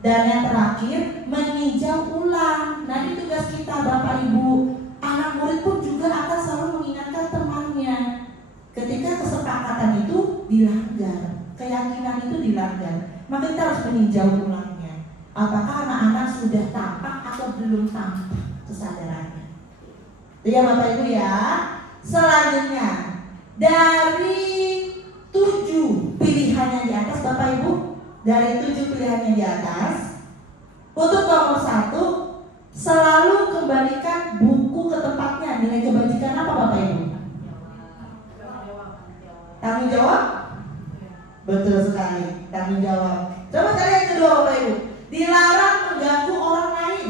Dan yang terakhir, meninjau ulang. Nah, ini tugas kita Bapak Ibu. Anak murid pun juga akan selalu mengingatkan temannya ketika kesepakatan itu dilanggar, keyakinan itu dilanggar, maka kita harus meninjau ulangnya. Apakah anak-anak sudah tampak atau belum tampak kesadarannya? Itu ya Bapak Ibu ya. Selanjutnya, dari 7 pilihannya di atas, Bapak Ibu, dari 7 pilihannya di atas, untuk nomor 1, selalu kembalikan buku ke tempatnya. Nilai kebajikan apa, Bapak Ibu? Tanggung jawab? Betul sekali, tanggung jawab. Coba cari yang kedua, Bapak Ibu. Dilarang mengganggu orang lain.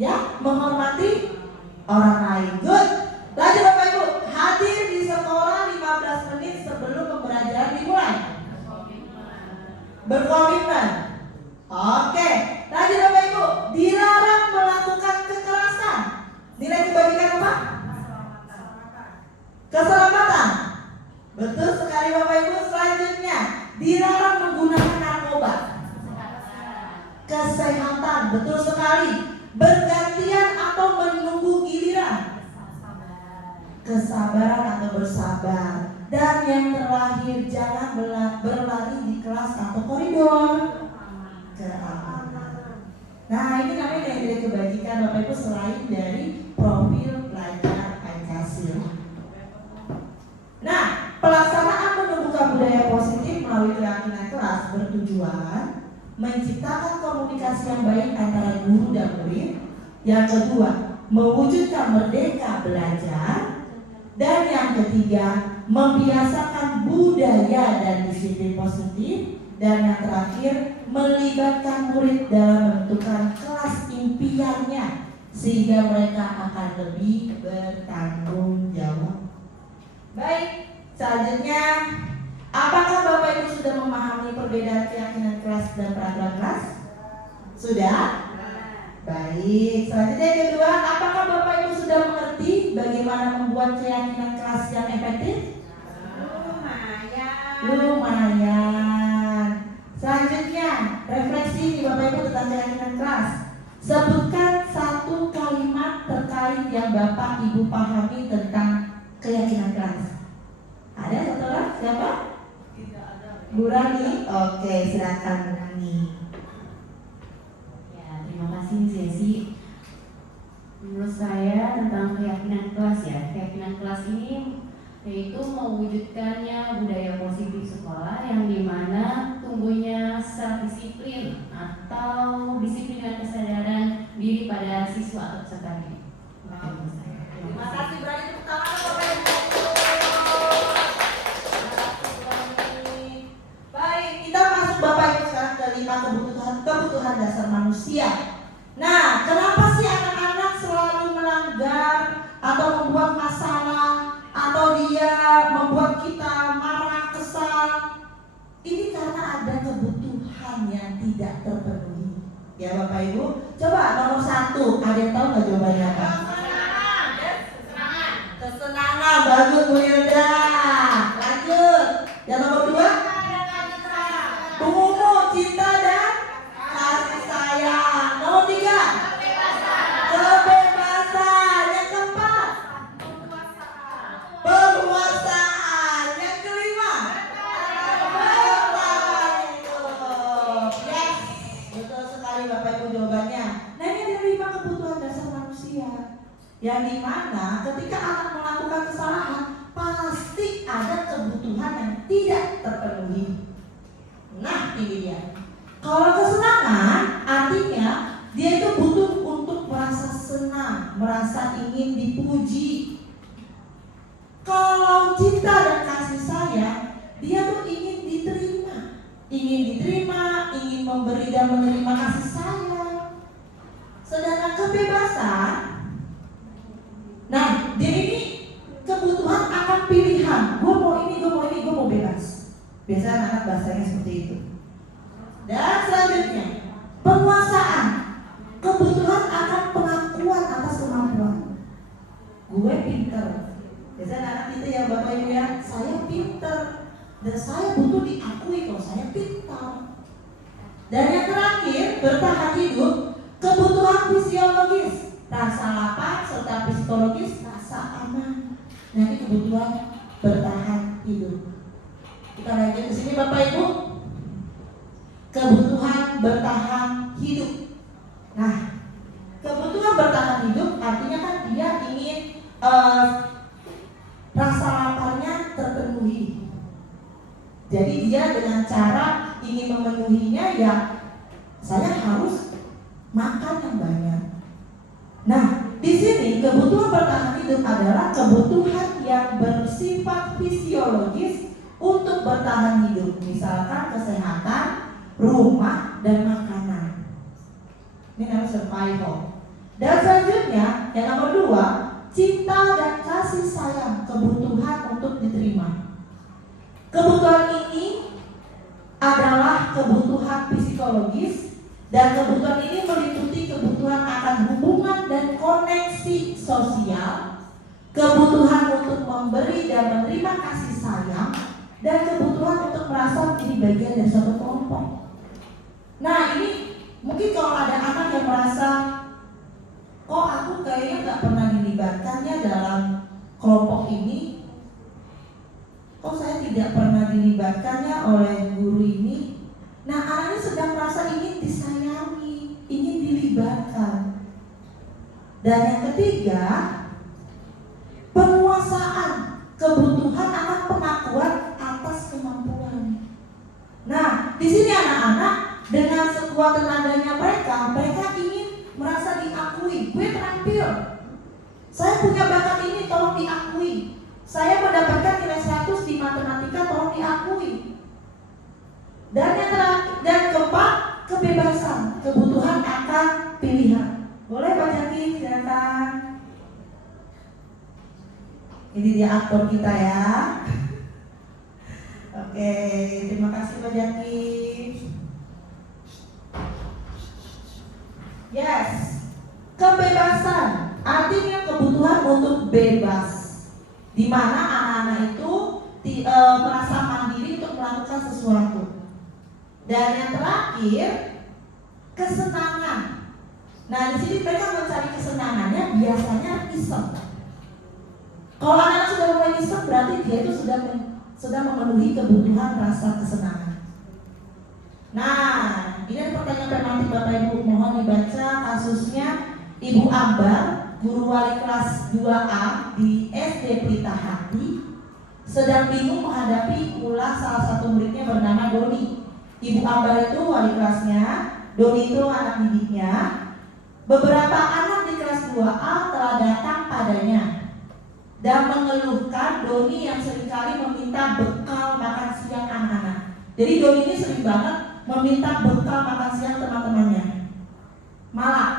Ya, menghormati orang lain. Good. Lanjut Bapak Ibu, hadir di sekolah 15 menit sebelum pembelajaran dimulai. Berkomitmen. Oke. Lanjut Bapak Ibu, dilarang melakukan kekerasan. Nilai kebajikan apa? Keselamatan. Betul sekali Bapak Ibu. Selanjutnya, dilarang menggunakan narkoba. Kesehatan. Betul sekali. Bergantian atau menunggu giliran. Kesabaran atau bersabar. Dan yang terakhir, jangan berlari di kelas atau koridor. Keamanan. Nah, ini namanya nilai kebajikan Bapak Ibu selain dari profil pelajar Pancasila. Nah, pelaksanaan menumbuhkan budaya positif melalui keyakinan kelas bertujuan menciptakan komunikasi yang baik antara guru dan murid. Yang kedua, mewujudkan merdeka belajar. Dan yang ketiga, membiasakan budaya dan disiplin positif. Dan yang terakhir, melibatkan murid dalam menentukan kelas impiannya sehingga mereka akan lebih bertanggung jawab. Baik, selanjutnya, apakah Bapak Ibu sudah memahami perbedaan keyakinan kelas dan peraturan kelas? Sudah? Baik, selanjutnya yang kedua, apakah Bapak Ibu sudah mengerti bagaimana membuat keyakinan kelas yang efektif? Lumayan. Selanjutnya, refleksi nih Bapak Ibu tentang keyakinan kelas. Sebutkan 1 kalimat terkait yang Bapak Ibu pahami tentang keyakinan kelas. Ada satu orang? Siapa? Bu Rani. Oke, silakan Bu Rani. Ya, terima kasih Sesi. Menurut saya tentang keyakinan kelas ya, keyakinan kelas ini yaitu mewujudkannya budaya positif sekolah yang dimana tumbuhnya self disiplin atau disiplin dan kesadaran diri pada siswa atau peserta didik. Terima kasih berani tepuk tangan Bapak Ibu. Baik, kita masuk Bapak Ibu sekarang ke 5 kebutuhan dasar manusia. Nah, kenapa sih anak-anak selalu melanggar atau membuat masalah atau dia membuat kita marah, kesal? Ini karena ada kebutuhan yang tidak terpenuhi. Ya Bapak Ibu, coba nomor 1, ada yang tahu nggak jawabannya apa? Kesenangan, bagus Bu Hilda. Lanjut. Yang nomor 2, umum, cinta dan kasih sayang. Nomor 3, kebebasan. Yang keempat, penguasaan. Yang kelima, bertahan hidup. Yes, betul sekali Bapak Ibu jawabannya. Nah, ini ada 5 kebutuhan dasar manusia, yang dimana ketika anak melakukan kesalahan pasti ada kebutuhan yang tidak terpenuhi. Nah, ini dia. Kalau kesenangan artinya dia itu butuh untuk merasa senang, merasa ingin dipuji. Kalau cinta dan kasih sayang, dia tuh ingin diterima, ingin memberi dan menerima kasih sayang. Sedangkan kebebasan, nah, dia ini kebutuhan akan pilihan. Gue mau ini, gue mau bebas. Biasanya anak bahasanya seperti itu. Dan selanjutnya, penguasaan, kebutuhan akan pengakuan atas kemampuan. Gue pinter. Biasanya anak itu ya Bapak Ibu ya, saya pinter dan saya butuh diakui kalau saya pintar. Dan yang terakhir, bertahan hidup, kebutuhan fisiologis, rasa lapar serta psikologis, rasa aman. Nah, ini kebutuhan bertahan hidup. Kita lanjut ke sini Bapak Ibu. Kebutuhan bertahan hidup. Nah, kebutuhan bertahan hidup artinya kan dia ingin rasa laparnya terpenuhi. Jadi dia dengan cara ingin memenuhinya ya saya harus makan yang banyak. Nah, di sini kebutuhan bertahan hidup adalah kebutuhan yang bersifat fisiologis untuk bertahan hidup. Misalkan kesehatan, rumah, dan makanan. Ini namanya survival. Dan selanjutnya, yang nomor 2, cinta dan kasih sayang, kebutuhan untuk diterima. Kebutuhan ini adalah kebutuhan psikologis dan kebutuhan ini meliputi kebutuhan akan hubungan dan koneksi sosial, kebutuhan untuk memberi dan menerima kasih sayang, dan kebutuhan untuk merasa menjadi bagian dari suatu kelompok. Nah, ini mungkin kalau ada anak yang merasa kok aku kayaknya gak pernah dilibatkannya dalam kelompok ini, kok saya tidak pernah dilibatkannya oleh guru ini. Nah, anak ini sedang merasa ingin disayangi, ingin dilibatkan. Dan yang ketiga, penguasaan, kebutuhan akan pengakuan atas kemampuan. Nah, di sini anak-anak dengan sekuat tenaganya mereka ingin merasa diakui. Gue terampil, saya punya bakat ini, tolong diakui. Saya mendapatkan nilai 100 di matematika, tolong diakui. Dan yang terakhir, dan keempat, kebebasan, kebutuhan akan pilihan. Boleh Pak Jaki, silakan. Ini dia aktor kita ya. Oke, terima kasih Pak Jaki. Yes, kebebasan artinya kebutuhan untuk bebas, di mana anak-anak itu merasa mandiri untuk melakukan sesuatu. Dan yang terakhir, kesenangan. Nah, di sini mereka mencari kesenangannya biasanya iseng. Kalau anak sudah mulai iseng, berarti dia itu sudah memenuhi kebutuhan rasa kesenangan. Nah, ini ada pertanyaan tematik Bapak Ibu, mohon dibaca kasusnya Ibu Ambar, guru wali kelas 2A di SD Pelita Hati, sedang bingung menghadapi ulah salah satu muridnya bernama Doni. Ibu Ambar itu wali kelasnya, Doni itu anak didiknya. Beberapa anak di kelas 2A telah datang padanya dan mengeluhkan Doni yang seringkali meminta bekal makan siang anak-anak. Jadi Doni ini sering banget meminta bekal makan siang teman-temannya. Malah,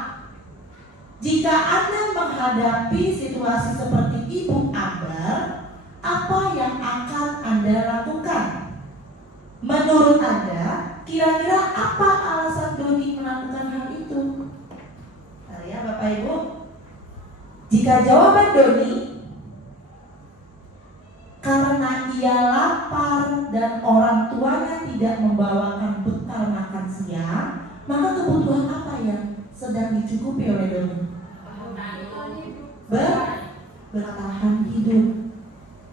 jika Anda menghadapi situasi seperti Ibu Ambar, apa yang akan Anda lakukan? Menurut Anda, kira-kira apa alasan Doni melakukan hal itu? Nah, ya Bapak Ibu, jika jawaban Doni karena ia lapar dan orang tuanya tidak membawakan bekal makan siang, maka kebutuhan apa yang sedang dicukupi oleh Doni? Bertahan hidup.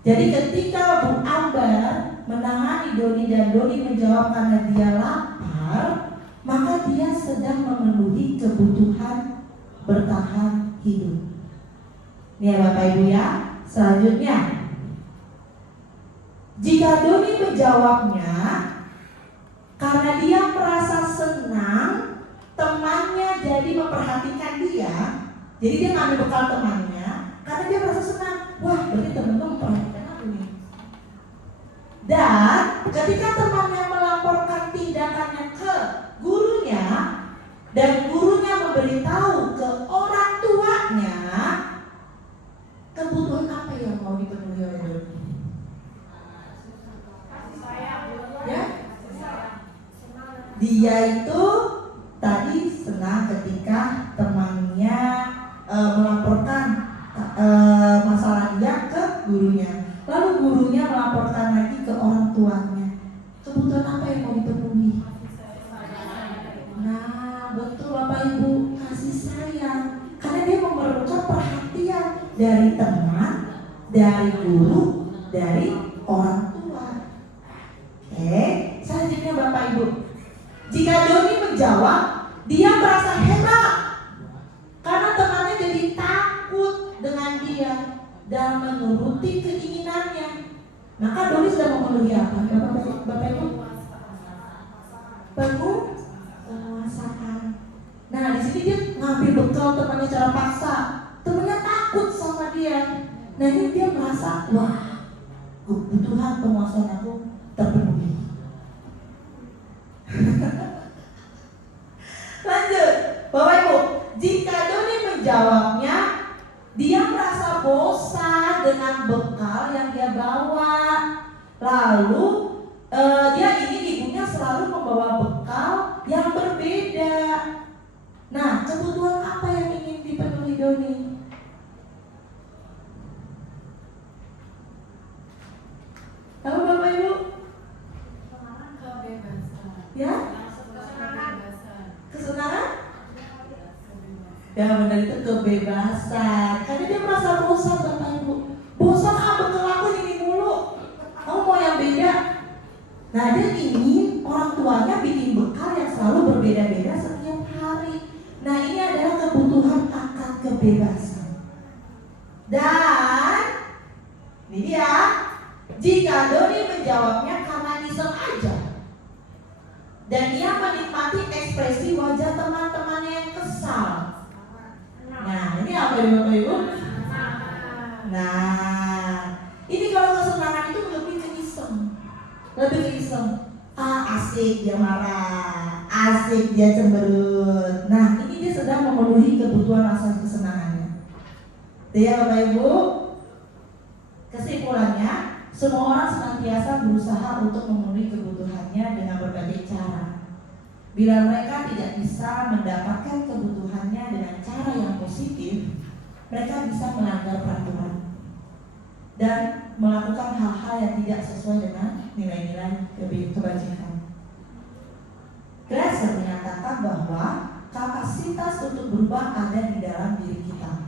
Jadi ketika Bu Ambar menangani Doni dan Doni menjawab karena dia lapar, maka dia sedang memenuhi kebutuhan bertahan hidup. Ini ya Bapak Ibu ya. Selanjutnya, jika Doni menjawabnya karena dia merasa senang temannya jadi memperhatikan dia, jadi dia ngambil bekal temannya karena dia merasa senang. Wah, berarti temen gue memperhatikan aku nih. Dan ketika temannya melaporkan tindakannya ke gurunya dan gurunya memberitahu ke orang tuanya, kebutuhan apa yang mau dipenuhi oleh Doni? Ya? Dia itu tadi senang ketika temannya melaporkan masalah dia ke gurunya, lalu gurunya melaporkan lagi ke orang tuanya. Kebutuhan apa yang mau dipenuhi? Nah, betul Bapak Ibu, kasih sayang, karena dia memerlukan perhatian dari teman, dari guru, dari orang tua. Oke, selanjutnya Bapak Ibu, jika Doni menjawab, dia merasa hebat karena temannya jadi takut dengan dia. dia dan menuruti keinginannya. Maka Doni sudah memenuhi apa? Bapak Ibu? Penguasaan. Nah, di sini dia ngambil bekal temannya secara paksa. Temannya takut sama dia. Nah, ini dia merasa, wah, kebutuhan penguasaan aku terpenuhi. Lanjut, Bapak Ibu, jika Doni menjawabnya, dia merasa bosan dengan bekal yang dia bawa. Lalu dia ingin ibunya selalu membawa bekal yang berbeda. Nah, kebutuhan apa yang ingin dipenuhi Doni? Tahu Bapak Ibu? Ya? Kesenangan? Ya benar, itu kebebasan. Karena dia merasa bosan Bapak Ibu. Bosan bekal aku ini mulu. Kamu mau yang beda? Nah, dia ingin orang tuanya bikin bekal yang selalu berbeda-beda setiap hari. Nah, ini adalah kebutuhan akan kebebasan. Dan ini dia, jika Doni menjawabnya karena iseng aja, dan dia menikmati ekspresi wajah teman-temannya yang kesal. Nah, ini apa ya Bapak Ibu? Nah, ini kalau kesenangan itu lebih ke iseng. Lebih ke iseng. Asik dia marah, asik dia cemberut. Nah, ini dia sedang memenuhi kebutuhan rasa kesenangannya. Itu ya Bapak Ibu. Kesimpulannya, semua orang senantiasa berusaha untuk memenuhi kebutuhannya dengan berbagai cara. Bila mereka tidak bisa mendapatkan kebutuhannya dengan cara yang positif, mereka bisa melanggar peraturan dan melakukan hal-hal yang tidak sesuai dengan nilai-nilai kebajikan. Glasser menyatakan bahwa kapasitas untuk berubah ada di dalam diri kita.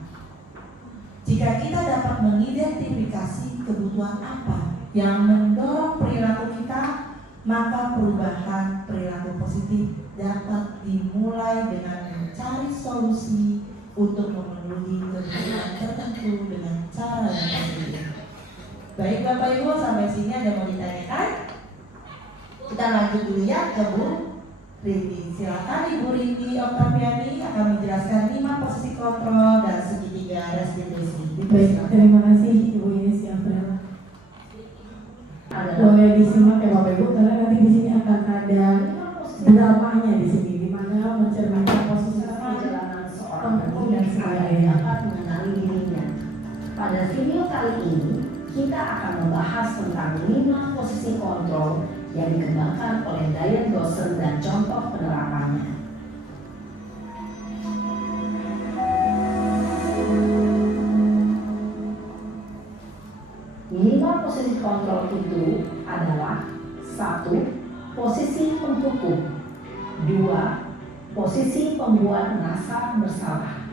Jika kita dapat mengidentifikasi kebutuhan apa yang mendorong perilaku kita, maka perubahan perilaku positif dapat dimulai dengan mencari solusi untuk memenuhi kebutuhan tertentu dengan cara yang positif. Baik Bapak Ibu, sampai sini ada mau ditanyakan? Kita lanjut dulu ya ke Bu Rindi. Silakan Ibu Rindi Oktaviani akan menjelaskan 5 posisi kontrol dan segitiga restitusi. Baik, terima kasih Ibu Ines Afrila. Boleh disimak ya Bapak Ibu, karena nanti di sini akan ada dramanya di sini, di mana mencerminkan posisi perjalanan seorang dan yang sebagainya. dapat mengenali dirinya. Pada video kali ini, kita akan membahas tentang 5 posisi kontrol yang dikembangkan oleh Diane Dawson dan contoh penerapannya. Lima posisi kontrol itu adalah 1. Posisi penghukum, 2. Posisi pembuat merasa bersalah,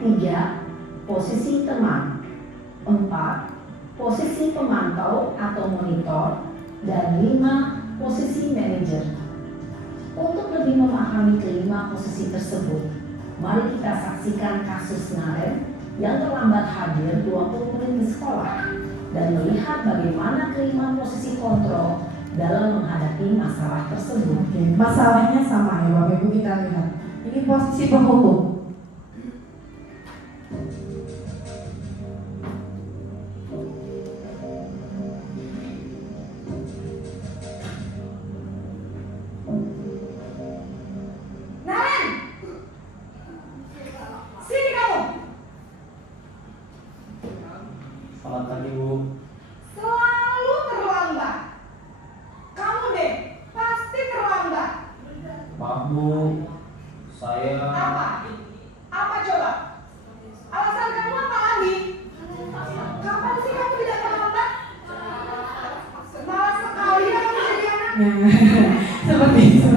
3. Posisi teman, 4. Posisi pemantau atau monitor, dan 5. Posisi manajer. Untuk lebih memahami kelima posisi tersebut, mari kita saksikan kasus Naren yang terlambat hadir 20 menit di sekolah dan melihat bagaimana kelima posisi kontrol dalam menghadapi masalah tersebut. Oke, masalahnya sama ya Bapak Ibu, kita lihat. Ini posisi penghukum. Naren, sini kamu. Selamat pagi Bu. Selalu terlambat. Kamu deh, pasti terlambat. Maaf Bu, saya Apa? Apa coba? Alasan kamu apa lagi? Kapan sih kamu tidak terlambat? Malas sekali ya kamu jadi anak. Nah, seperti itu.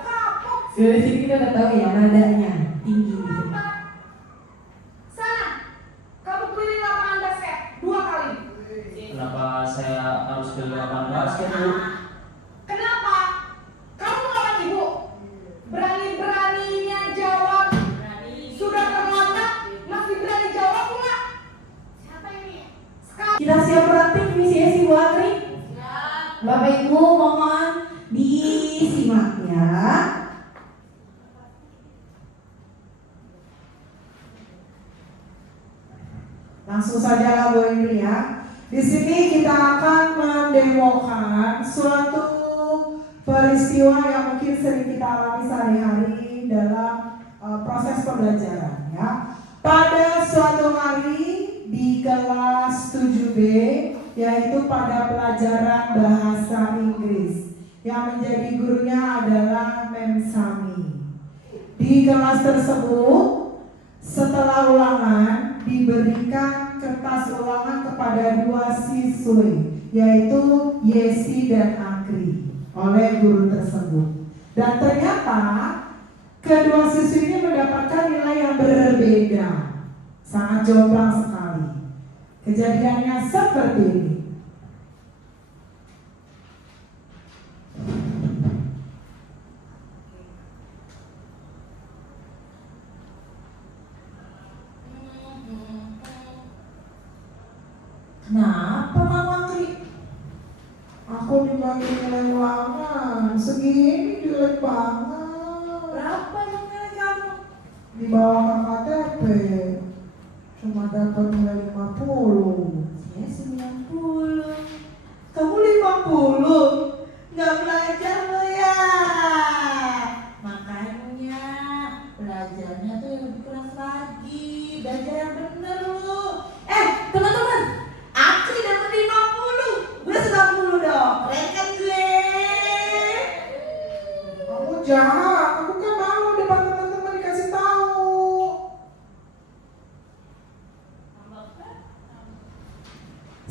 Kapok. Dari sini kita udah tahu ya nadanya tinggi di sini. Sana, kamu keliling lapangan basket 2 kali. kenapa saya harus beli lapangan basket Bu? Kenapa? Kamu melawan ibu. Berani-beraninya jawab. Sudah terlambat, masih berani aktif misi Yesi Bu Akri? Bapak Ibu mohon disimak ya. Langsung saja Bu Indri ya. Di sini kita akan mendemokan suatu peristiwa yang mungkin sering kita alami sehari-hari dalam proses pembelajaran ya. Pada suatu hari di kelas 7B, yaitu pada pelajaran bahasa Inggris, yang menjadi gurunya adalah Mem Sami. Di kelas tersebut, setelah ulangan diberikan kertas ulangan kepada dua siswi, yaitu Yesi dan Akri, oleh guru tersebut. Dan ternyata kedua siswi ini mendapatkan nilai yang berbeda, sangat jomplang sekali. Kejadiannya seperti ini. Kenapa Kamu Akri? Aku dibagi nilai ulangan segini jelek banget. Berapa yang nilai kamu? Di bawah KKTP cuma dapat nilai 50. Saya 90. Kamu 50? Nggak belajar lo ya? Makanya belajarnya tuh yang lebih keras lagi. Belajar yang bener lo. Teman-teman, Akri dapat 50. Gue 90 dong. Keren kan gue? Kamu jahat, aku kan malu depan teman-teman dikasih tahu.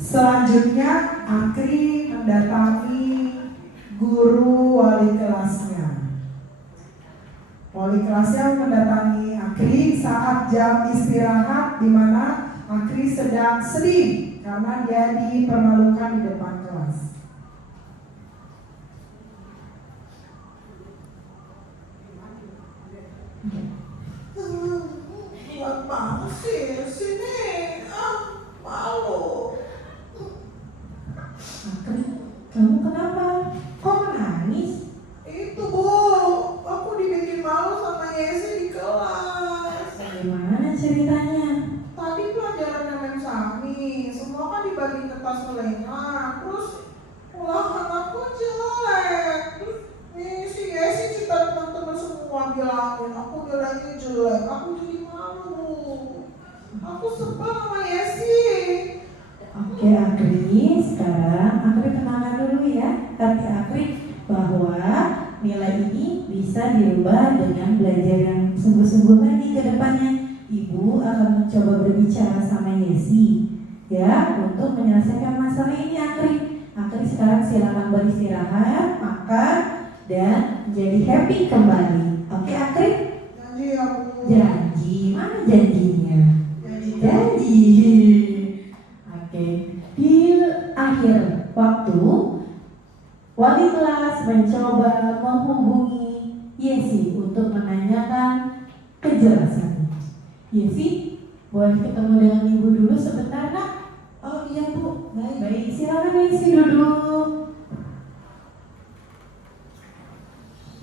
Selanjutnya Akri mendatangi guru wali kelasnya. Wali kelasnya mendatangi Akri saat jam istirahat, di mana Akri sedang sedih karena dia dipermalukan di depan kelas. Buat banget sih sini. Malu. Akri, kamu kenapa? Kok menangis? Itu Bu, aku dibikin malu sama Yesi di kelas. Bagaimana ceritanya? Tadi pelajarannya Mem Sami, semua kan dibagi kertas nilainya. Terus ulangan aku jelek. Terus nih si Yesi cerita teman-teman semua bilangin aku nilainya jelek. Aku jadi malu. Aku sebel sama Yesi. Oke Akri, sekarang Akri tenangkan dulu ya. Tapi Akri bahwa nilai ini bisa dirubah dengan belajar yang sungguh-sungguh lagi ke depannya. Ibu akan mencoba berbicara sama Yesi ya untuk menyelesaikan masalah ini. Akri sekarang silakan beristirahat, makan, dan menjadi happy kembali. Oke Akri? Janji aku. Janji, mana janjinya? Janji. Oke, di akhir waktu wali kelas mencoba menghubungi Yesi untuk menanyakan kejelasan. Yesi, boleh ketemu dengan ibu dulu sebentar nak? Oh iya Bu, Baik, silakan Yesi duduk.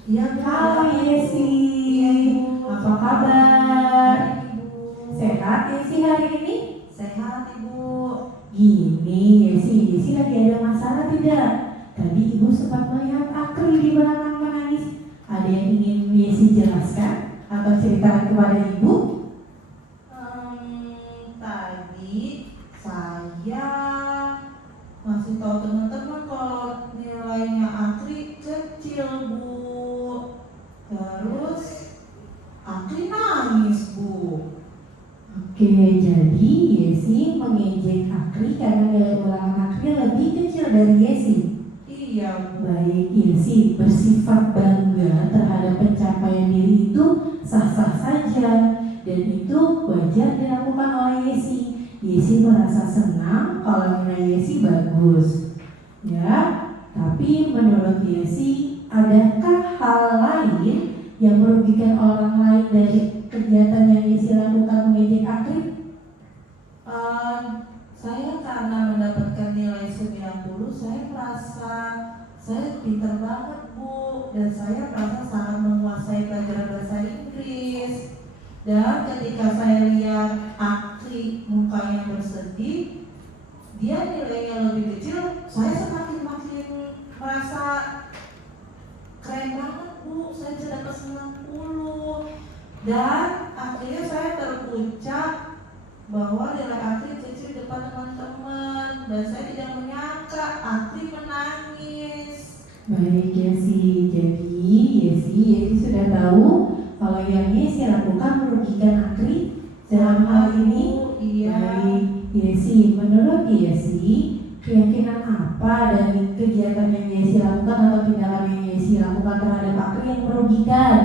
Iya Bu. Halo Yesi, Iya Ibu. apa kabar? Ibu. Sehat Yesi hari ini? Sehat Ibu. Gini Yesi lagi ada masalah tidak? Tadi ibu sempat melihat Akri di belakang menangis. Ada yang ingin Yesi jelaskan atau ceritakan kepada ibu? Tadi saya masih tahu teman-teman kalau nilainya Akri kecil Bu. Terus Akri nangis Bu. Oke, jadi Yesi mengejek Akri karena nilai ulangan Akri lebih kecil dari Yesi. Iya Bu. Baik, Yesi bersifat bangga terhadap pencapaian diri itu sah-sah saja, dan itu wajar dilakukan oleh Yesi. Yesi merasa senang kalau nilai Yesi bagus. Ya, tapi menurut Yesi, adakah hal lain yang merugikan orang lain dari kegiatan yang Yesi lakukan mengejek Akri? Saya karena mendapatkan nilai pintar banget Bu, dan saya merasa sangat menguasai pelajaran bahasa Inggris. Dan ketika saya lihat Akri mukanya bersedih, dia nilainya lebih kecil, saya semakin merasa keren banget Bu, saya bisa dapat 90. Dan akhirnya saya terucap bahwa nilai Akri kecil di depan teman-teman, dan saya tidak menyangka Akri menangis. Baik Yesi, jadi Yesi sudah tahu kalau yang Yesi lakukan merugikan Akri dalam hal ini. Iya. Baik Yesi, menurut Yesi keyakinan apa dari kegiatan yang Yesi lakukan atau tindakan yang Yesi lakukan terhadap Akri yang merugikan?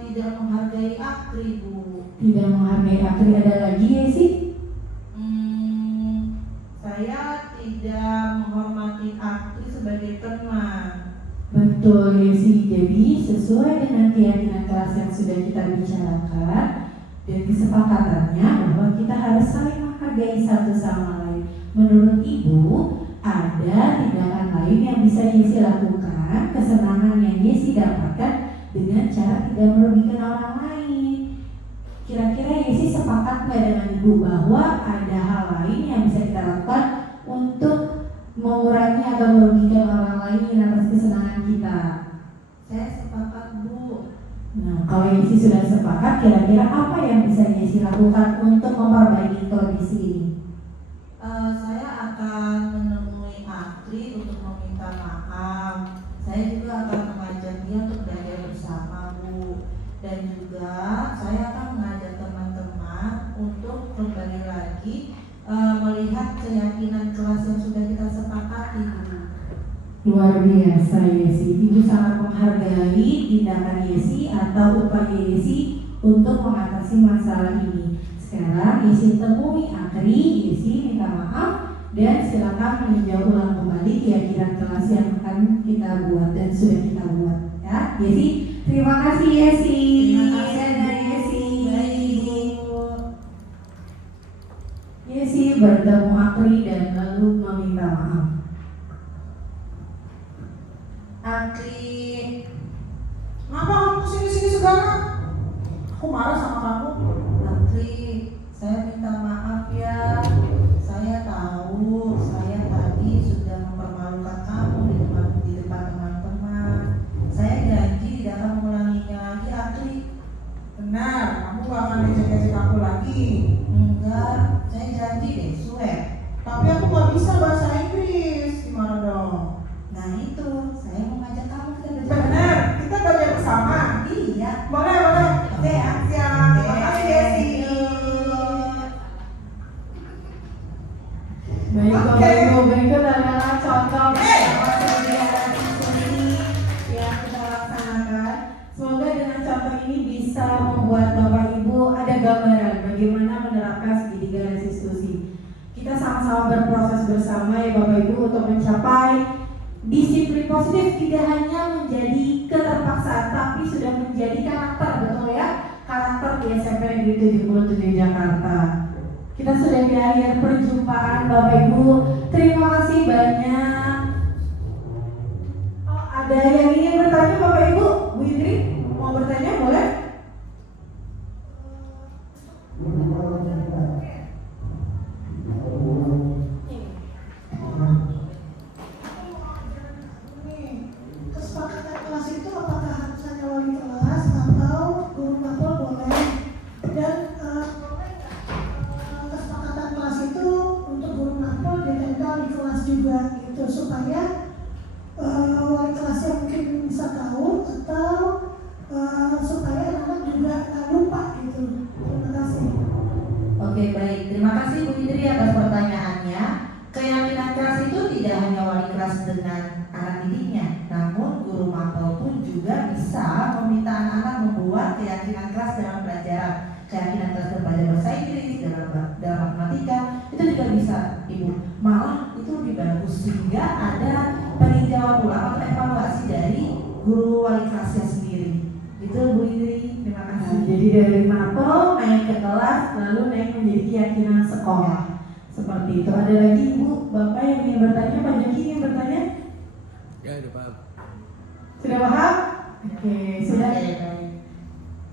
Tidak menghargai Akri Bu. Tidak menghargai Akri, ada lagi Yesi? Saya tidak menghormati Akri sebagai teman. Betul Yesi, jadi sesuai dengan keyakinan kelas yang sudah kita bicarakan dan kesepakatannya bahwa kita harus saling menghargai satu sama lain. Menurut Ibu, ada tindakan lain yang bisa Yesi lakukan, kesenangan yang Yesi dapatkan dengan cara tidak merugikan orang lain. Kira-kira Yesi sepakat nggak dengan Ibu bahwa ada hal lain yang bisa kita lakukan untuk mengurangi atau merugikan orang lain atas kesenangan kita? Saya sepakat Bu. Nah, kalau Yesi sudah sepakat, kira-kira apa yang bisa Yesi lakukan untuk memperbaiki kondisi ini? Saya akan menemui Akri untuk meminta maaf. Saya juga akan mengajak dia untuk belajar bersama Bu. Dan juga saya akan mengajak teman-teman untuk kembali lagi melihat keyakinan kelas yang sudah kita sepakati Bu. Luar biasa Yesi, Ibu sangat menghargai tindakan Yesi atau upaya Yesi untuk mengatasi masalah ini. Sekarang Yesi temui Akri, Yesi minta maaf dan silakan meninjau ulang kembali keyakinan kelas yang akan kita buat dan sudah kita buat ya. Yesi, terima kasih Yesi. Terima kasih dari Yesi. Baik Bu. Yesi bertemu Akri dan lalu meminta maaf. Akri, Ngapa kamu kesini-sini segala? Aku marah sama kamu. Akri, saya minta maaf ya. Saya tahu saya tadi sudah mempermalukan kamu di depan teman-teman. Saya janji tidak akan mengulanginya lagi, Akri. Benar, kamu gak akan ejek-ejek aku lagi. Enggak, saya janji deh, swear. Tapi aku gak bisa bahasa Inggris. Gimana dong? Nah itu, saya mau ngajak kamu kita belajar. Benar, kita belajar bersama. Iya. Boleh, boleh. Oke ya, siap. Terima kasih Yesi. Baik Oke. Bapak Ibu, berikut adalah contoh yang kita laksanakan. Semoga dengan contoh ini bisa membuat Bapak Ibu ada gambaran bagaimana menerapkan segitiga restitusi. Kita sama-sama berproses bersama ya Bapak Ibu untuk mencapai disiplin positif, tidak hanya menjadi keterpaksaan tapi sudah menjadi karakter, betul ya? Karakter di SMP Negeri 77 Jakarta. Kita sudah di akhir perjumpaan Bapak Ibu. Terima kasih banyak. Oh, ada yang ingin bertanya Bapak Ibu? Bu Indri mau bertanya boleh? Kesepakatan kelas itu apakah harus hanya wali kelas atau guru mapel boleh? Dan kesepakatan kelas itu untuk guru mapel ditempel di kelas juga gitu supaya wali kelas yang mungkin bisa tahu atau supaya anak-anak juga nggak lupa gitu. Terima kasih. Oke baik, terima kasih Bu Indri atas pertanyaannya. Keyakinan kelas itu tidak hanya wali kelas dengan anak didiknya, namun guru mapel pun juga bisa meminta anak-anak membuat keyakinan kelas dalam pelajaran. Keyakinan kelas belajar bahasa Inggris, dalam matematika, itu juga bisa Ibu. Malah itu lebih bagus sehingga ada peninjauan ulang atau evaluasi dari guru wali kelasnya sendiri. Itu Bu Indri, terima kasih. Nah, jadi dari mapel naik ke kelas lalu naik menjadi keyakinan sekolah. Seperti itu. Ada lagi Ibu, Bapak yang ingin bertanya, Pak Joki ingin bertanya? Ya, udah paham. Sudah paham? Oke, sudah. Oke, baik.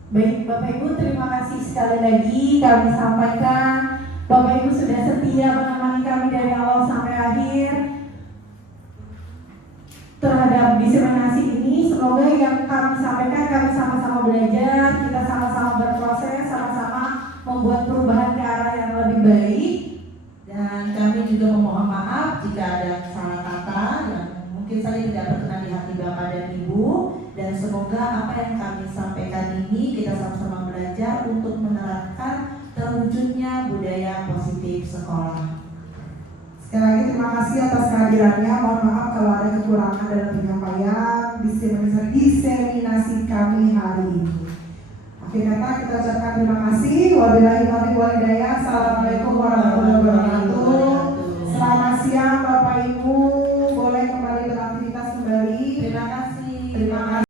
Baik, Bapak Ibu, terima kasih sekali lagi kami sampaikan. Bapak Ibu sudah setia menemani kami dari awal sampai akhir terhadap diseminasi ini. Semoga yang kami sampaikan, kami sama-sama belajar, kita sama-sama berproses, sama-sama membuat perubahan ke arah yang lebih baik. Dan kami juga memohon maaf jika ada salah kata yang mungkin saja tidak berkenan di hati Bapak dan Ibu. Dan semoga apa yang kami sampaikan ini kita sama-sama belajar untuk menerapkan terwujudnya budaya positif sekolah. Sekali lagi terima kasih atas kehadirannya. Mohon maaf kalau ada kekurangan dalam penyampaian diseminasi kami hari ini. Akhir kata kita ucapkan terima kasih. Wabillahi taufiq wal hidayah. Assalamualaikum warahmatullahi wabarakatuh. Selamat siang Bapak Ibu. Boleh kembali beraktivitas.